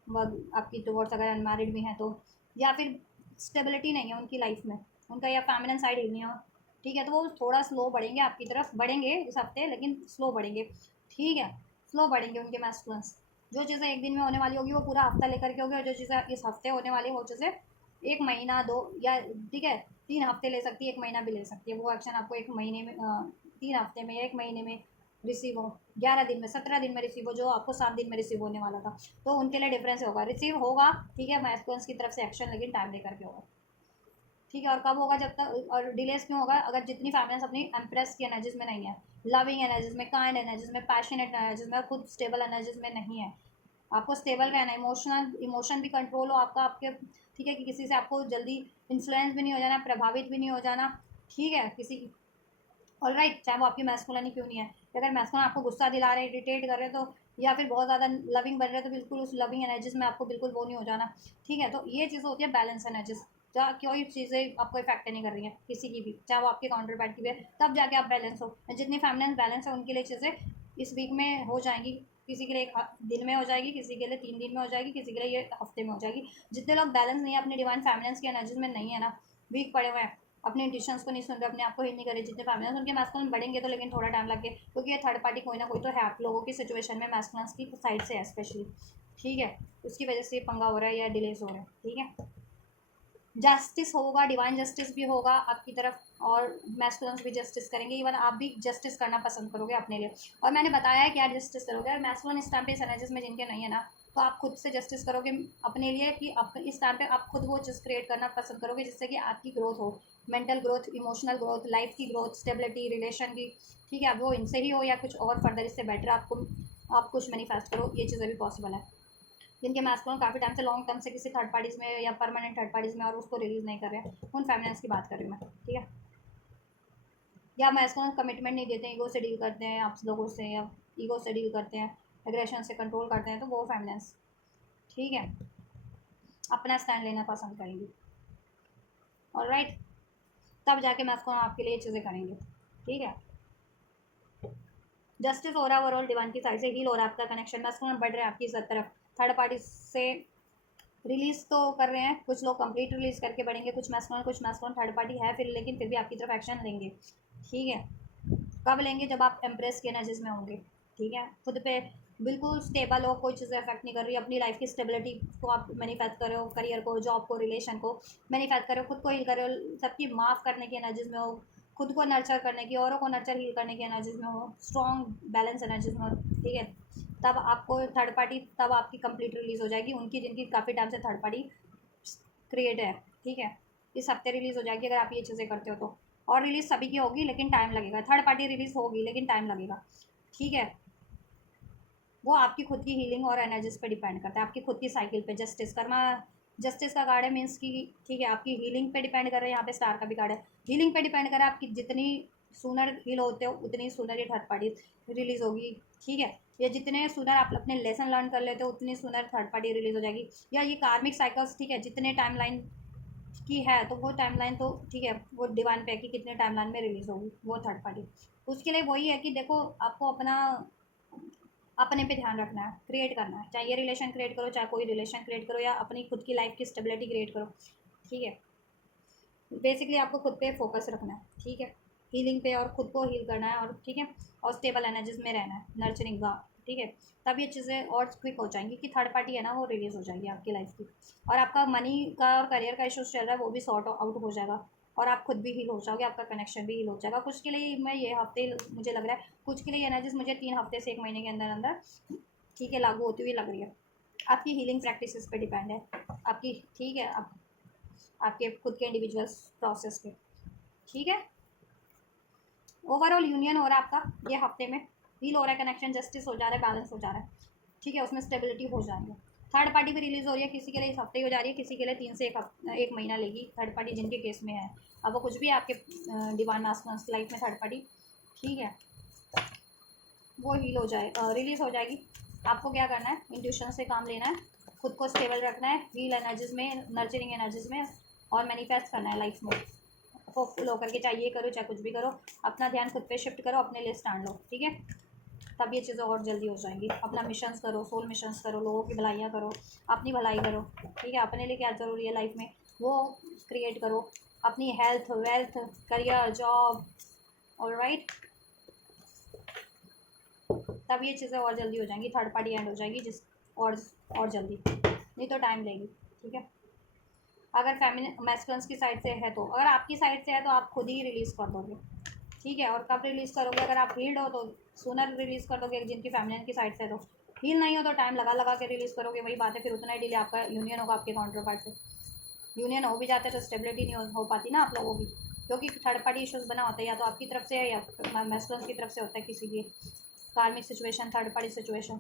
आपकी डिवोर्स अगर अनमैरिड भी हैं तो, या फिर स्टेबिलिटी नहीं है उनकी लाइफ में, उनका या फेमिनिन साइड ही नहीं हो, ठीक है, तो वो थोड़ा स्लो बढ़ेंगे आपकी तरफ, बढ़ेंगे इस हफ्ते लेकिन स्लो बढ़ेंगे, ठीक है, स्लो बढ़ेंगे उनके मैस्कुलेंस। जो चीज़ें एक दिन में होने वाली होगी वो पूरा हफ्ता लेकर के होगी, और जो चीज़ें इस हफ्ते होने वाली वो चीज़ें एक महीना दो या ठीक है 3 हफ्ते ले सकती है, एक महीना भी ले सकती है, वो एक्शन आपको एक महीने में 3 हफ्ते में या एक महीने में रिसीव हो, 11 दिन में, 17 दिन में रिसीव हो, जो आपको 7 दिन में रिसीव होने वाला था, तो उनके लिए डिफरेंस होगा, रिसीव होगा, ठीक है, मैस्कुलेंस की तरफ से एक्शन, लेकिन टाइम लेकर के होगा, ठीक है। और कब होगा, जब तक, और डिलेस क्यों होगा, अगर जितनी फैमिलीज अपनी एम्प्रेस की एनर्जीज में नहीं है, लविंग एनर्जीज में, काइंड एनर्जीज में, पैशनेट एनर्जीज में, खुद स्टेबल एनर्जीज में नहीं है, आपको स्टेबल रहना है, इमोशन भी कंट्रोल हो आपका, आपके, ठीक है, कि किसी से आपको जल्दी इन्फ्लुएंस भी नहीं हो जाना, प्रभावित भी नहीं हो जाना, ठीक है, किसी, ऑल राइट, चाहे वो आपकी मैस्कुलिन ही क्यों नहीं है, अगर मैस्कुलिन आपको गुस्सा दिला रहे, इरिटेट कर रहे तो, या फिर बहुत ज़्यादा लविंग बन रहे तो बिल्कुल उस लविंग एनर्जीज में आपको बिल्कुल वो नहीं हो जाना, ठीक है, तो ये चीज़ होती है बैलेंस एनर्जीज, जहाँ कोई चीज़ें आपको इफेक्ट नहीं कर रही हैं किसी की भी, चाहे वो आपके काउंटर पार्ट की भी है, तब जाके आप बैलेंस हो, जितनी फैमिली बैलेंस है उनके लिए चीज़ें इस वीक में हो जाएंगी, किसी के लिए 1 दिन में हो जाएगी, किसी के लिए 3 दिन में हो जाएगी, किसी के लिए ये हफ्ते में हो जाएगी, जितने लोग बैलेंस नहीं है, अपनी डिवाइन फैमिलीज की एनर्जीज में नहीं है ना, वीक पड़े हुए हैं, अपने इंट्यूशंस को नहीं सुन रहे, अपने आप को हील नहीं करे, जितने फैमिलीज उनके मैस्कुलिन बढ़ेंगे तो, लेकिन थोड़ा टाइम लगे, क्योंकि ये थर्ड पार्टी कोई ना कोई तो है आप लोगों की सिचुएशन में, मैस्कुलिन्स की साइड से है स्पेशली, ठीक है, उसकी वजह से पंगा हो रहा है या डिलेस हो रहा है, ठीक है। जस्टिस होगा, डिवाइन जस्टिस भी होगा आपकी तरफ, और मैस्कुलिन्स भी जस्टिस करेंगे, इवन आप भी जस्टिस करना पसंद करोगे अपने लिए, और मैंने बताया है क्या जस्टिस करोगे, और मैस्कुलिन इस टाइम पे इस एनर्जीज में जिनके नहीं है ना, तो आप खुद से जस्टिस करोगे अपने लिए, कि आप इस टाइम पे आप खुद वो चीज़ क्रिएट करना पसंद करोगे जिससे कि आपकी ग्रोथ हो, mental growth, emotional growth, life की ग्रोथ, स्टेबिलिटी, रिलेशन की, ठीक है, अब वो इनसे ही हो या कुछ और फर्दर इससे बेटर आपको, आप कुछ मैनिफेस्ट करो, ये चीज़ें भी पॉसिबल है, जिनके मैस्कुलिन काफ़ी टाइम से, लॉन्ग टर्म से किसी थर्ड पार्टीज में या परमानेंट थर्ड पार्टीज में, और उसको रिलीज़ नहीं कर रहे हैं, उन फैमिलीज की बात कर रही हूँ मैं, ठीक है, या मैस्कुलिन कमिटमेंट नहीं देते हैं, ईगो से डील करते हैं आप लोगों से, या ईगो से डील करते हैं, एग्रेशन से कंट्रोल करते हैं, तो वो फैमिलीज, ठीक है, अपना स्टैंड लेना पसंद करेंगी, और राइट, तब जाके मैस्कुलिन आपके लिए चीज़ें करेंगे, ठीक है। जस्टिस हो रहा है ओवरऑल, डिवाइन की साइड से हील हो रहा है आपका कनेक्शन, मैस्कुलिन बढ़ रहे हैं आपकी तरफ, थर्ड पार्टी से रिलीज़ तो कर रहे हैं, कुछ लोग कंप्लीट रिलीज़ करके बढ़ेंगे, कुछ मैस्कुलिन थर्ड पार्टी है फिर, लेकिन फिर भी आपकी तरफ एक्शन लेंगे, ठीक है, कब लेंगे, जब आप एम्प्रेस की एनर्जीज में होंगे, ठीक है, खुद पे बिल्कुल स्टेबल हो, कोई चीज़ें अफेक्ट नहीं कर रही, अपनी लाइफ की स्टेबिलिटी को आप मैनिफेस्ट करो, करियर को, जॉब को, रिलेशन को मैनिफेस्ट करो, खुद को हील करो, सबकी माफ़ करने की एनर्जीज में हो, खुद को नर्चर करने की, औरों को नर्चर हील करने की एनर्जीज में हो, स्ट्रॉन्ग बैलेंस एनर्जीज में हो, ठीक है, तब आपको थर्ड पार्टी, तब आपकी कंप्लीट रिलीज़ हो जाएगी, उनकी जिनकी काफ़ी टाइम से थर्ड पार्टी क्रिएट है, ठीक है, इस हफ्ते रिलीज़ हो जाएगी अगर आप ये चीज़ें करते हो तो, और रिलीज़ सभी की होगी लेकिन टाइम लगेगा, थर्ड पार्टी रिलीज़ होगी लेकिन टाइम लगेगा, ठीक है, वो आपकी खुद की हीलिंग और एनर्जीज पे डिपेंड करता है, आपकी खुद की साइकिल पे, जस्टिस कर्मा, जस्टिस का कार्ड है, मीन्स की, ठीक है, आपकी हीलिंग पे डिपेंड कर रहा है, यहाँ पे स्टार का भी कार्ड है, हीलिंग पे डिपेंड कर रहा है, आपकी जितनी सूनर हील होते हो उतनी सूनर ये थर्ड पार्टी रिलीज़ होगी, ठीक है, या जितने सूनर आप अपने लेसन लर्न कर लेते हो उतनी सूनर थर्ड पार्टी रिलीज़ हो जाएगी, या ये कार्मिक साइकिल्स, ठीक है, जितने टाइम लाइन की है तो वो टाइमलाइन तो, ठीक है, वो डिवाइन पे है कि कितने टाइमलाइन में रिलीज़ होगी वो थर्ड पार्टी, उसके लिए वही है कि देखो आपको अपना, अपने पे ध्यान रखना है, क्रिएट करना है, चाहे ये रिलेशन क्रिएट करो, चाहे कोई रिलेशन क्रिएट करो, या अपनी खुद की लाइफ की स्टेबिलिटी क्रिएट करो, ठीक है, बेसिकली आपको खुद पे फोकस रखना है, ठीक है, हीलिंग पे, और खुद को हील करना है, और ठीक है, और स्टेबल एनर्जीज में रहना है, नर्चरिंग का, ठीक है, तब ये चीज़ें और क्विक हो जाएंगी कि थर्ड पार्टी है ना वो रिलीज़ हो जाएगी आपकी लाइफ की, और आपका मनी का और करियर का इशूज़ चल रहा है वो भी सॉर्ट आउट हो जाएगा, और आप खुद भी हील हो जाओगे, आपका कनेक्शन भी हील हो जाएगा, कुछ के लिए मैं ये हफ्ते, मुझे लग रहा है कुछ के लिए एनर्जीज मुझे 3 हफ्ते से 1 महीने के अंदर अंदर, ठीक है, लागू होती हुई लग रही है, आपकी हीलिंग प्रैक्टिसेस पे डिपेंड है आपकी, ठीक है, आप आपके खुद के इंडिविजुअल्स प्रोसेस पे, ठीक है, ओवरऑल यूनियन हो रहा है आपका ये हफ्ते में, हील हो रहा है, कनेक्शन जस्टिस हो जा रहा है, बैलेंस हो जा रहा है, ठीक है, उसमें स्टेबिलिटी हो जा रही है, थर्ड पार्टी भी रिलीज़ हो रही है, किसी के लिए इस हफ्ते ही हो जा रही है, किसी के लिए 3 से 1 महीना लेगी, थर्ड पार्टी जिनके केस में है, अब वो कुछ भी है आपके डिवाइन मास्टर्स लाइफ में थर्ड पार्टी, ठीक है, वो हील हो जाए, रिलीज़ हो जाएगी, आपको क्या करना है, इंट्यूशन से काम लेना है, खुद को स्टेबल रखना है हील एनर्जीज में, नर्चरिंग एनर्जीज में, और मैनिफेस्ट करना है लाइफ में। होपफुल होकर के चाहे ये करो चाहे कुछ भी करो, अपना ध्यान खुद पे शिफ्ट करो, अपने लिए स्टैंड लो, ठीक है। तब ये चीज़ें और जल्दी हो जाएंगी। अपना मिशंस करो, सोल मिशंस करो, लोगों की भलाइयाँ करो, अपनी भलाई करो, ठीक है। अपने लिए क्या ज़रूरी है लाइफ में वो क्रिएट करो, अपनी health, wealth, career, job, alright. तब ये चीज़ें और जल्दी हो जाएंगी, थर्ड पार्टी एंड हो जाएगी जिस और जल्दी, नहीं तो टाइम लेगी, ठीक है। अगर फैमिली मैस्कुलिन्स की साइड से है तो, अगर आपकी साइड से है तो आप खुद ही रिलीज़ कर दोगे, ठीक है। और कब रिलीज़ करोगे, अगर आप हील्ड हो तो सूनर रिलीज़ कर दोगे, जिनकी फैमिली की साइड से है तो। हील नहीं हो तो टाइम लगा के रिलीज़ करोगे, वही बात है, फिर उतना ही डिले आपका यूनियन होगा आपके काउंटर पार्ट से। यूनियन हो भी जाते तो स्टेबिलिटी नहीं हो पाती ना आप लोगों की, क्योंकि थर्ड पार्टी इशूज़ बना होता है, या तो आपकी तरफ से है या मैस्कुलिन्स की तरफ से होता है, किसी भी कार्मिक सिचुएशन, थर्ड पार्टी सिचुएशन।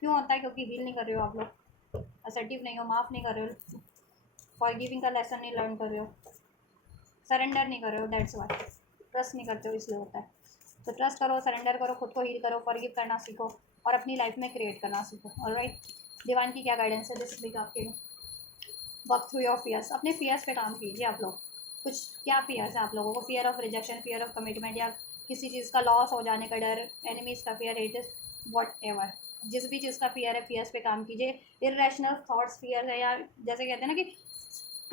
क्यों होता है? क्योंकि हील नहीं कर रहे हो आप लोग, असर्टिव नहीं हो, माफ़ नहीं कर रहे हो, फॉरगिविंग का लेसन नहीं लर्न कर रहे हो, सरेंडर नहीं कर रहे हो, दैट्स व्हाई। ट्रस्ट नहीं करते हो इसलिए होता है। तो ट्रस्ट करो, सरेंडर करो, खुद को हील करो, फॉरगिव करना सीखो, और अपनी लाइफ में क्रिएट करना सीखो, ऑलराइट। डिवाइन की क्या गाइडेंस है दिस वीक आपके लिए? वर्क थ्रू योर फियर्स, अपने फियर्स पे काम कीजिए आप लोग। कुछ क्या फियर्स है आप लोगों को? Fear of rejection, fear of commitment, या किसी चीज़ का लॉस हो जाने का डर, एनिमीज़ का fear, it is what ever, जिस भी चीज़ का फियर है, फियर्स पे काम कीजिए। इरेशनल थॉट्स फियर है, या जैसे कहते हैं ना कि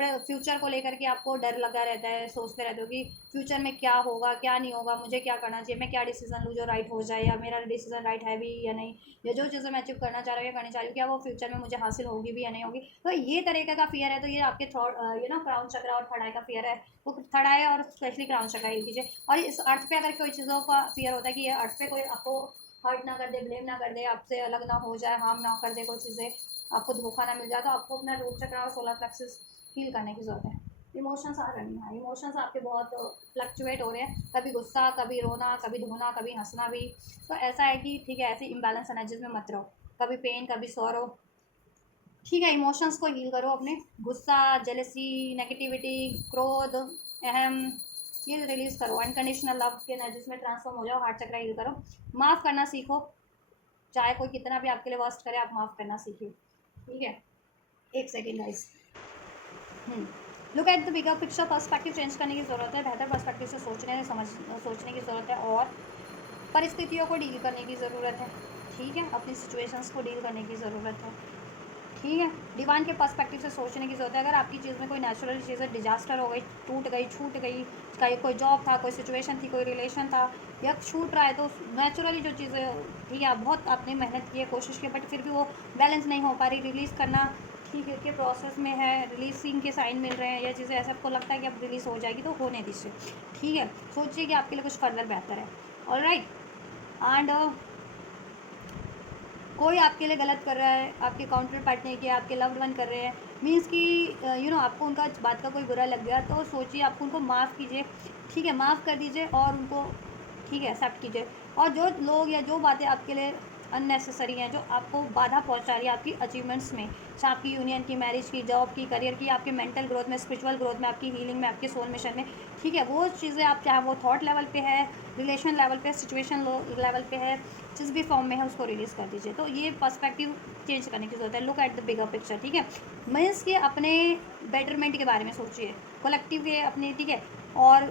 फ्यूचर को लेकर के आपको डर लगा रहता है, सोचते रहते हो कि फ्यूचर में क्या होगा, क्या नहीं होगा, मुझे क्या करना चाहिए, मैं क्या डिसीजन लूँ जो राइट हो जाए, या मेरा डिसीजन राइट है भी या नहीं, या जो चीज़ें मैं अचीव करना चाह रही हूँ या करनी चाह रही हूँ क्या वो फ्यूचर में मुझे हासिल होगी भी या नहीं होगी। तो ये तरीके का फियर है, तो ये आपके थॉट क्राउन चक्र और थर्ड आई का फियर है, वो थर्ड आई और स्पेशली क्राउन चक्र यूज कीजिए। और इस अर्थ पे अगर कोई चीज़ों का फियर होता है कि ये अर्थ पे कोई आपको हर्ट ना कर दे, ब्लेम ना कर दे, आपसे अलग ना हो जाए, हार्म ना कर दे, कोई चीज़ें आपको धोखा ना मिल जाए, तो आपको अपना रूट चक्र और सोलर प्लेक्सस हील करने की ज़रूरत है। इमोशंस आ रही हैं, इमोशंस आपके बहुत फ्लक्चुएट हो रहे हैं, कभी गुस्सा, कभी रोना, कभी धोना, कभी हंसना भी। तो ऐसा है कि ठीक है, ऐसी इम्बैलेंस एनर्जीज में मत रहो, कभी पेन, कभी सॉरो, ठीक है। इमोशंस को हील करो अपने, गुस्सा, जेलसी, नेगेटिविटी, क्रोध, अहम, ये रिलीज़ करो। अनकंडीशनल लव के एनर्जीज में ट्रांसफॉर्म हो जाओ, हार्ट चक्र हील करो। माफ़ करना सीखो, चाहे कोई कितना भी आपके लिए वर्स्ट करे, आप माफ़ करना सीखिए, ठीक है। एक second guys, look at the bigger picture, perspective change करने की ज़रूरत है, बेहतर पर्सपेक्टिव से सोचने की ज़रूरत है, और परिस्थितियों को डील करने की ज़रूरत है, ठीक है। अपनी सिचुएशंस को डील करने की ज़रूरत है, ठीक है। डिवाइन के पर्सपेक्टिव से सोचने की ज़रूरत है। अगर आपकी चीज़ में कोई नेचुरल चीज़ है, डिजास्टर हो गई, टूट गई, छूट गई, कहीं कोई जॉब था, कोई सिचुएशन थी, कोई रिलेशन था, या छूट रहा है, तो नेचुरली जो चीज़ें, ठीक है, आप बहुत आपने मेहनत की है, कोशिश की, बट फिर भी वो बैलेंस नहीं हो पा रही, रिलीज़ करना, ठीक है, के प्रोसेस में है, रिलीजिंग के साइन मिल रहे हैं, या चीज़ें ऐसा आपको लगता है कि अब रिलीज़ हो जाएगी, तो होने दीजिए, ठीक है। सोचिए कि आपके लिए कुछ फर्दर बेहतर है, ऑलराइट। एंड कोई आपके लिए गलत कर रहा है, आपके काउंटर पार्ट नहीं किया, आपके लव्ड वन कर रहे हैं, मीन्स कि आपको उनका बात का कोई बुरा लग गया, तो सोचिए, आप उनको माफ़ कीजिए, ठीक है, माफ़ कर दीजिए, और उनको, ठीक है, एक्सेप्ट कीजिए। और जो लोग या जो बातें आपके लिए अननेसेसरी हैं, जो आपको बाधा पहुंचा रही है आपकी अचीवमेंट्स में, चाहे आपकी यूनियन की, मैरिज की, जॉब की, करियर की, आपके मेंटल ग्रोथ में, स्पिरिचुअल ग्रोथ में, आपकी हीलिंग में, आपके सोल मिशन में, ठीक है, वो चीज़ें आप, चाहे वो थॉट लेवल पे है, रिलेशन लेवल पे, सिचुएशन लेवल पे है, जिस भी फॉर्म में है, उसको रिलीज़ कर दीजिए। तो ये पर्सपेक्टिव चेंज करने की ज़रूरत है। Look at the bigger picture, ठीक है। मीन्स कि अपने बेटरमेंट के बारे में सोचिए, कलेक्टिव के अपने, ठीक है, और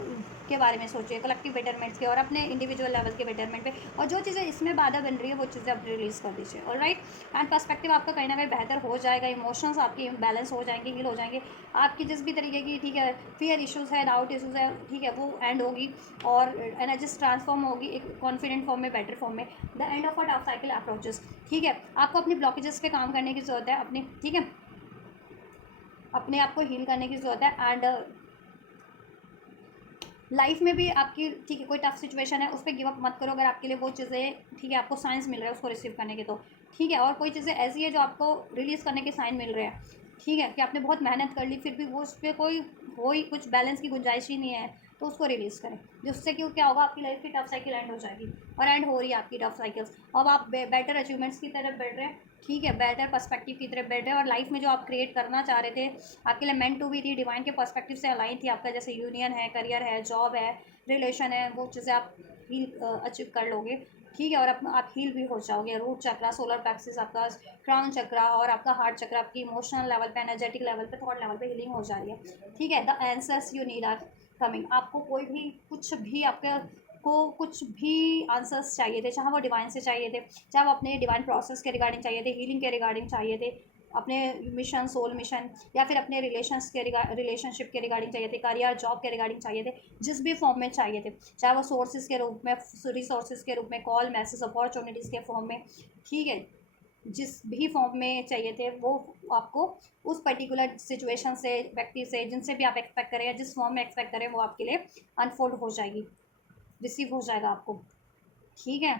के बारे में सोचिए, कलेक्टिव बेटरमेंट्स के, और अपने इंडिविजुअल लेवल के बेटरमेंट पे, और जो चीज़ें इसमें बाधा बन रही है वो चीज़ें आप रिलीज़ कर दीजिए, ऑलराइट। एंड पर्सपेक्टिव आपका कहीं ना कहीं बेहतर हो जाएगा, इमोशंस आपके बैलेंस हो जाएंगे, हील हो जाएंगे, आपकी जिस भी तरीके की, ठीक है, फियर इशूज़ है, डाउट इशूज़ है, ठीक है, वो एंड होगी, और एनर्जीज ट्रांसफॉर्म होगी एक कॉन्फिडेंट फॉर्म में, बेटर फॉर्म में। The end of a tough cycle approaches, ठीक है। आपको अपनी ब्लॉकेजेस पे काम करने की ज़रूरत है, अपनी, ठीक है, अपने आप को हील करने की ज़रूरत है। एंड लाइफ में भी आपकी, ठीक है, कोई टफ सिचुएशन है, उस पर गिव अप मत करो, अगर आपके लिए वो चीज़ें, ठीक है, आपको साइंस मिल रहा है उसको रिसीव करने के, तो ठीक है। और कोई चीज़ें ऐसी है जो आपको रिलीज़ करने के साइन मिल रहे हैं, ठीक है, कि आपने बहुत मेहनत कर ली, फिर भी वो उस पर कोई कुछ बैलेंस की गुंजाइश ही नहीं है, तो उसको रिलीज़ करें, जिससे कि क्या होगा, आपकी लाइफ की टफ साइकिल एंड हो जाएगी, और एंड हो रही है आपकी टफ साइकिल्स। अब आप बेटर अचीवमेंट्स की तरफ बढ़ रहे हैं, ठीक है, बेटर पर्सपेक्टिव की तरफ बढ़ रहे हैं, और लाइफ में जो आप क्रिएट करना चाह रहे थे, आपके लिए मेंट टू बी थी, डिवाइन के पर्सपेक्टिव से अलाइन थी, आपका जैसे यूनियन है, करियर है, जॉब है, रिलेशन है, वो चीज़ें आप फील अचीव कर लोगे, ठीक है। और आप हील भी हो जाओगे। रूट चक्रा, सोलर प्लेक्सस, आपका क्राउन चक्रा और आपका हार्ट चक्रा, आपकी इमोशनल लेवल पे, एनर्जेटिक लेवल पे, थॉट लेवल पे हीलिंग हो जा रही है। ठीक है। The answers you need are coming. आपको कोई भी कुछ भी आपके को कुछ भी आंसर्स चाहिए थे, चाहे वो डिवाइन से चाहिए थे, चाहे वो अपने डिवाइन प्रोसेस के रिगार्डिंग चाहिए थे, हीलिंग के रिगार्डिंग चाहिए थे, अपने मिशन, सोल मिशन, या फिर अपने रिलेशनशिप के रिगार्डिंग चाहिए थे, करियर जॉब के रिगार्डिंग चाहिए थे, जिस भी फॉर्म में चाहिए थे, चाहे वो सोर्सेज के रूप में, रिसोर्सेज के रूप में, कॉल, मैसेज, अपॉर्चुनिटीज़ के फॉर्म में, ठीक है, जिस भी फॉर्म में चाहिए थे वो आपको उस पर्टिकुलर सिचुएशन से, व्यक्ति से, जिनसे भी आप एक्सपेक्ट करें या जिस फॉर्म में एक्सपेक्ट करें, वो आपके लिए अनफोल्ड हो जाएगी, रिसीव हो जाएगा आपको। ठीक है।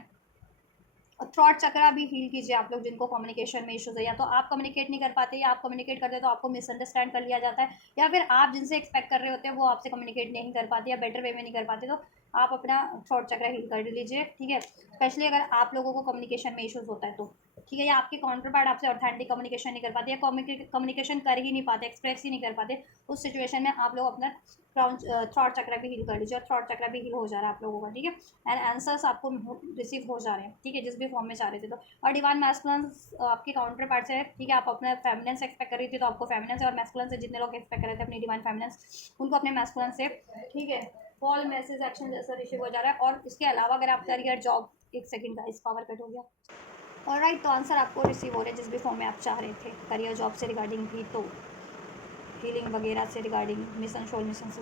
और थ्रॉट चक्रा भी हील कीजिए आप लोग जिनको कम्युनिकेशन में इश्यूज है, या तो आप कम्युनिकेट नहीं कर पाते, या आप कम्युनिकेट करते तो आपको मिसअंडरस्टैंड कर लिया जाता है, या फिर आप जिनसे एक्सपेक्ट कर रहे होते हैं वो आपसे कम्युनिकेट नहीं कर पाते या बेटर वे में नहीं कर पाते, तो आप अपना थ्रॉट चक्रा हील कर लीजिए। ठीक है। स्पेशली अगर आप लोगों को कम्युनिकेशन में इशूज़ होता है तो, ठीक है, या आपके काउंटर पार्ट आपसे ऑथेंटिक कम्युनिकेशन नहीं कर पाते, या कम्युनिकेशन कर ही नहीं पाते, एक्सप्रेस ही नहीं कर पाते, उस सिचुएशन में आप लोग अपना थ्रॉट चक्रा भी हील कर लीजिए, और थ्रॉट चक्रा भी हील हो जा रहा है आप लोगों का। ठीक है। एंड आंसर्स आपको रिसीव हो जा रहे हैं। ठीक है। जिस भी फॉर्म में चाह रहे थे तो। और डिवाइन मैस्कुलिन आपके काउंटर पार्ट से है। ठीक है। आप अपने फेमिनिन से एक्सपेक्ट कर रही थी तो आपको फेमिनिन से, और मैस्कुलिन से जितने लोग एक्सपेक्ट कर रहे थे अपनी डिवाइन फेमिनिन, उनको अपने मैस्कुलिन से, ठीक है, कॉल, मैसेज, एक्शन जैसा रिसीव हो जा रहा है। और इसके अलावा अगर आप करियर जॉब, एक सेकंड का इस पावर कट हो गया, और राइट, तो आंसर आपको रिसीव हो रहे हैं जिस भी फॉर्म में आप चाह रहे थे, करियर जॉब से रिगार्डिंग भी, तो हीलिंग वगैरह से रिगार्डिंग, मिशन, शोल मिशन से,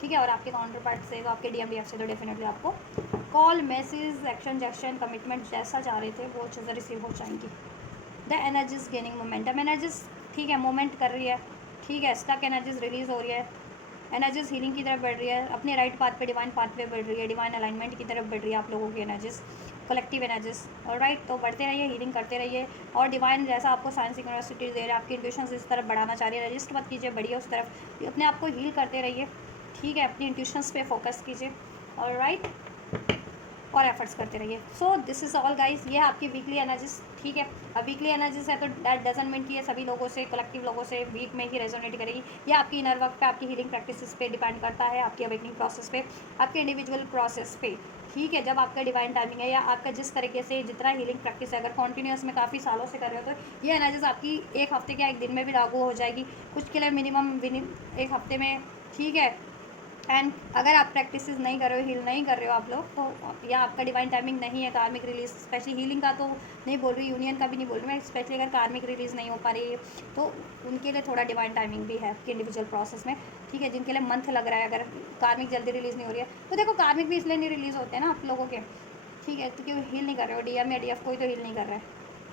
ठीक है। और आपके काउंटर पार्ट से, तो आपके DMDF से, तो डेफिनेटली आपको कॉल, मैसेज, एक्शन जैक्शन, कमिटमेंट जैसा चाह रहे थे वो चीज़ें रिसीव हो जाएंगी। The energies gaining momentum, energies, ठीक है, मूवमेंट कर रही है। ठीक है। स्टक एनर्जीज रिलीज हो रही है, एनर्जीज हीलिंग की तरफ बढ़ रही है, अपने राइट पाथ पे, डिवाइन पाथ पे बढ़ रही है, डिवाइन अलाइनमेंट की तरफ बढ़ रही है आप लोगों की एनर्जीज, कलेक्टिव एनर्जीज। और राइट, तो बढ़ते रहिए, हीलिंग करते रहिए, और डिवाइन जैसा आपको साइंस यूनिवर्सिटी दे रहा है, आपकी इंट्यूशन इस तरफ बढ़ाना चाह रही है, रजिस्ट मत कीजिए, बढ़िए उस तरफ, अपने आप को हील करते रहिए। ठीक है। अपनी इंट्यूशंस पे फोकस कीजिए, और राइट, और एफर्ट्स करते रहिए। So this is all guys, ये है आपकी वीकली एनर्जीज। ठीक है। अब वीकली एनर्जीज है तो दैट डजंट मीन कि ये सभी लोगों से, कलेक्टिव लोगों से वीक में ही रेजोनेट करेगी। ये आपकी इनर वर्क पे, आपकी हीलिंग प्रैक्टिसेस पे डिपेंड करता है, आपकी अवेकनिंग प्रोसेस पे, आपके इंडिविजुअल प्रोसेस पे। ठीक है। जब आपका डिवाइन टाइमिंग है, या आपका जिस तरीके से जितना हीलिंग प्रैक्टिस है, अगर कॉन्टीन्यूस में काफ़ी सालों से कर रहे हो तो ये एनर्जीज आपकी एक हफ्ते के एक दिन में भी लागू हो जाएगी, कुछ के लिए मिनिमम एक हफ्ते में। ठीक है। एंड अगर आप प्रैक्टिस नहीं कर रहे हो, हील नहीं कर रहे हो आप लोग, तो या आपका डिवाइन टाइमिंग नहीं है, कार्मिक रिलीज, स्पेशली हीलिंग का तो नहीं बोल रही, यूनियन का भी नहीं बोल रही मैं, स्पेशली अगर कार्मिक रिलीज नहीं हो पा रही है तो उनके लिए थोड़ा डिवाइन टाइमिंग भी है आपके इंडिविजुअल प्रोसेस में। ठीक है। जिनके लिए मंथ लग रहा है, अगर कार्मिक जल्दी रिलीज़ नहीं हो रही है, तो देखो कार्मिक भी इसलिए नहीं रिलीज़ होते हैं ना आप लोगों के। ठीक है। तो क्यों हील नहीं कर रहे हो, DM या DF कोई तो हील नहीं कर रहा है।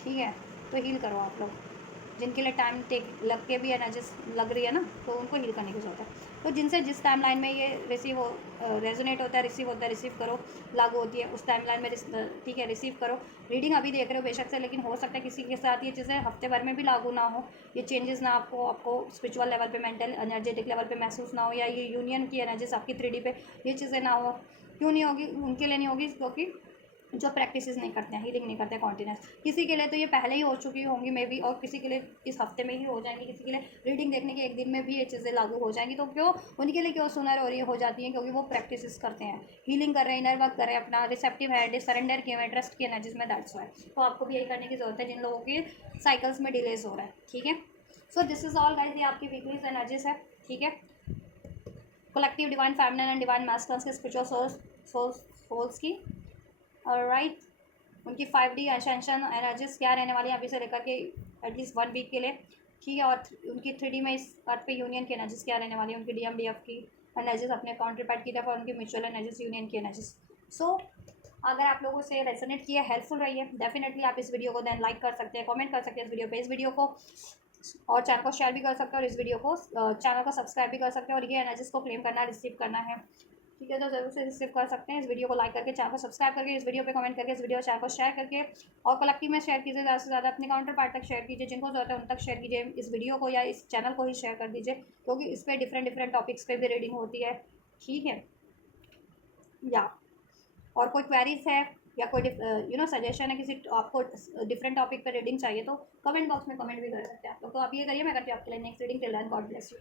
ठीक है। तो हील करो आप लोग, जिनके लिए टाइम टेक लग के भी एनर्जीज लग रही है ना, तो उनको हील करने की ज़रूरत है। तो जिनसे जिस टाइम लाइन में ये रिसीव हो, रेजोनेट होता है, रिसीव होता है, रिसीव करो, लागू होती है उस टाइम लाइन में, ठीक है, रिसीव करो। रीडिंग अभी देख रहे हो बेशक से, लेकिन हो सकता है किसी के साथ ये चीज़ें हफ्ते भर में भी लागू ना हो, ये चेंजेस ना आपको स्पिरिचुअल लेवल पे, मेंटल एनर्जेटिक लेवल पे महसूस ना हो, या ये यूनियन की एनर्जीज आपकी 3D पे ये चीज़ें ना हो। क्यों नहीं होगी? उनके लिए नहीं होगी क्योंकि जो प्रैक्टिस नहीं करते हैं, हीलिंग नहीं करते हैं कॉन्टिन्यूस। किसी के लिए तो ये पहले ही हो चुकी होंगी मे बी, और किसी के लिए इस हफ्ते में ही हो जाएंगी, किसी के लिए रीडिंग देखने के एक दिन में भी ये चीज़ें लागू हो जाएंगी। तो क्यों उनके लिए क्यों सुनर और ये हो जाती हैं? क्योंकि वो प्रैक्टिस करते हैं, हीलिंग कर रहे हैं, इनर वर्क कर रहे हैं, अपना रिसेप्टिव है, सरेंडर किए हुए, ट्रस्ट की एनर्जीज में, दैट्स वाई। तो आपको भी यही करने की जरूरत है जिन लोगों के साइकिल्स में डिलेज हो रहा है। ठीक है। So this is all guys, ये आपकी वीकली एनर्जीज है। ठीक है। Collective divine feminine and divine masculine के स्पिरिचुअल सोल्स की, राइट, उनकी 5D असेंशन एनर्जीज क्या रहने वाली है अभी से लेकर के एटलीस्ट 1 वीक के लिए। ठीक है। और उनकी 3D में इस अर्थ पे यूनियन की एनर्जीज क्या रहने वाली है, उनकी DMDF की एनर्जीज अपने काउंटर पार्ट की तरफ, और उनकी म्यूचुअल एनर्जीज, यूनियन की एनर्जीज। सो अगर आप लोगों से रेजोनेट किया, हेल्पफुल रही है, डेफिनेटली आप इस वीडियो को देन लाइक कर सकते हैं, कमेंट कर सकते हैं इस वीडियो को, और चैनल को शेयर भी कर सकते हैं, और इस वीडियो को चैनल को सब्सक्राइब भी कर सकते हैं। और ये एनर्जीज को क्लेम करना, रिसीव करना है, ठीक है, तो जरूर से रिसीव कर सकते हैं। इस वीडियो को लाइक करके, चैनल को सब्सक्राइब करके, इस वीडियो पे कमेंट करके, इस वीडियो चैनल को शेयर करके, और कलेक्टिव में शेयर कीजिए, ज़्यादा से ज़्यादा अपने काउंटर पार्ट तक शेयर कीजिए, जिनको ज़रूरत है उन तक शेयर कीजिए, इस वीडियो को या इस चैनल को ही शेयर कर दीजिए, क्योंकि इस पर डिफरेंट टॉपिक्स पे भी रीडिंग होती है। ठीक है। या और कोई क्वेरीज है, या कोई सजेशन है, किसी आपको डिफरेंट टॉपिक पर रीडिंग चाहिए, तो कमेंट बॉक्स में कमेंट भी कर सकते हैं आप लोग। तो आप ये करिए, मैं करती हूँ आपके लिए next reading. Till then, God bless you.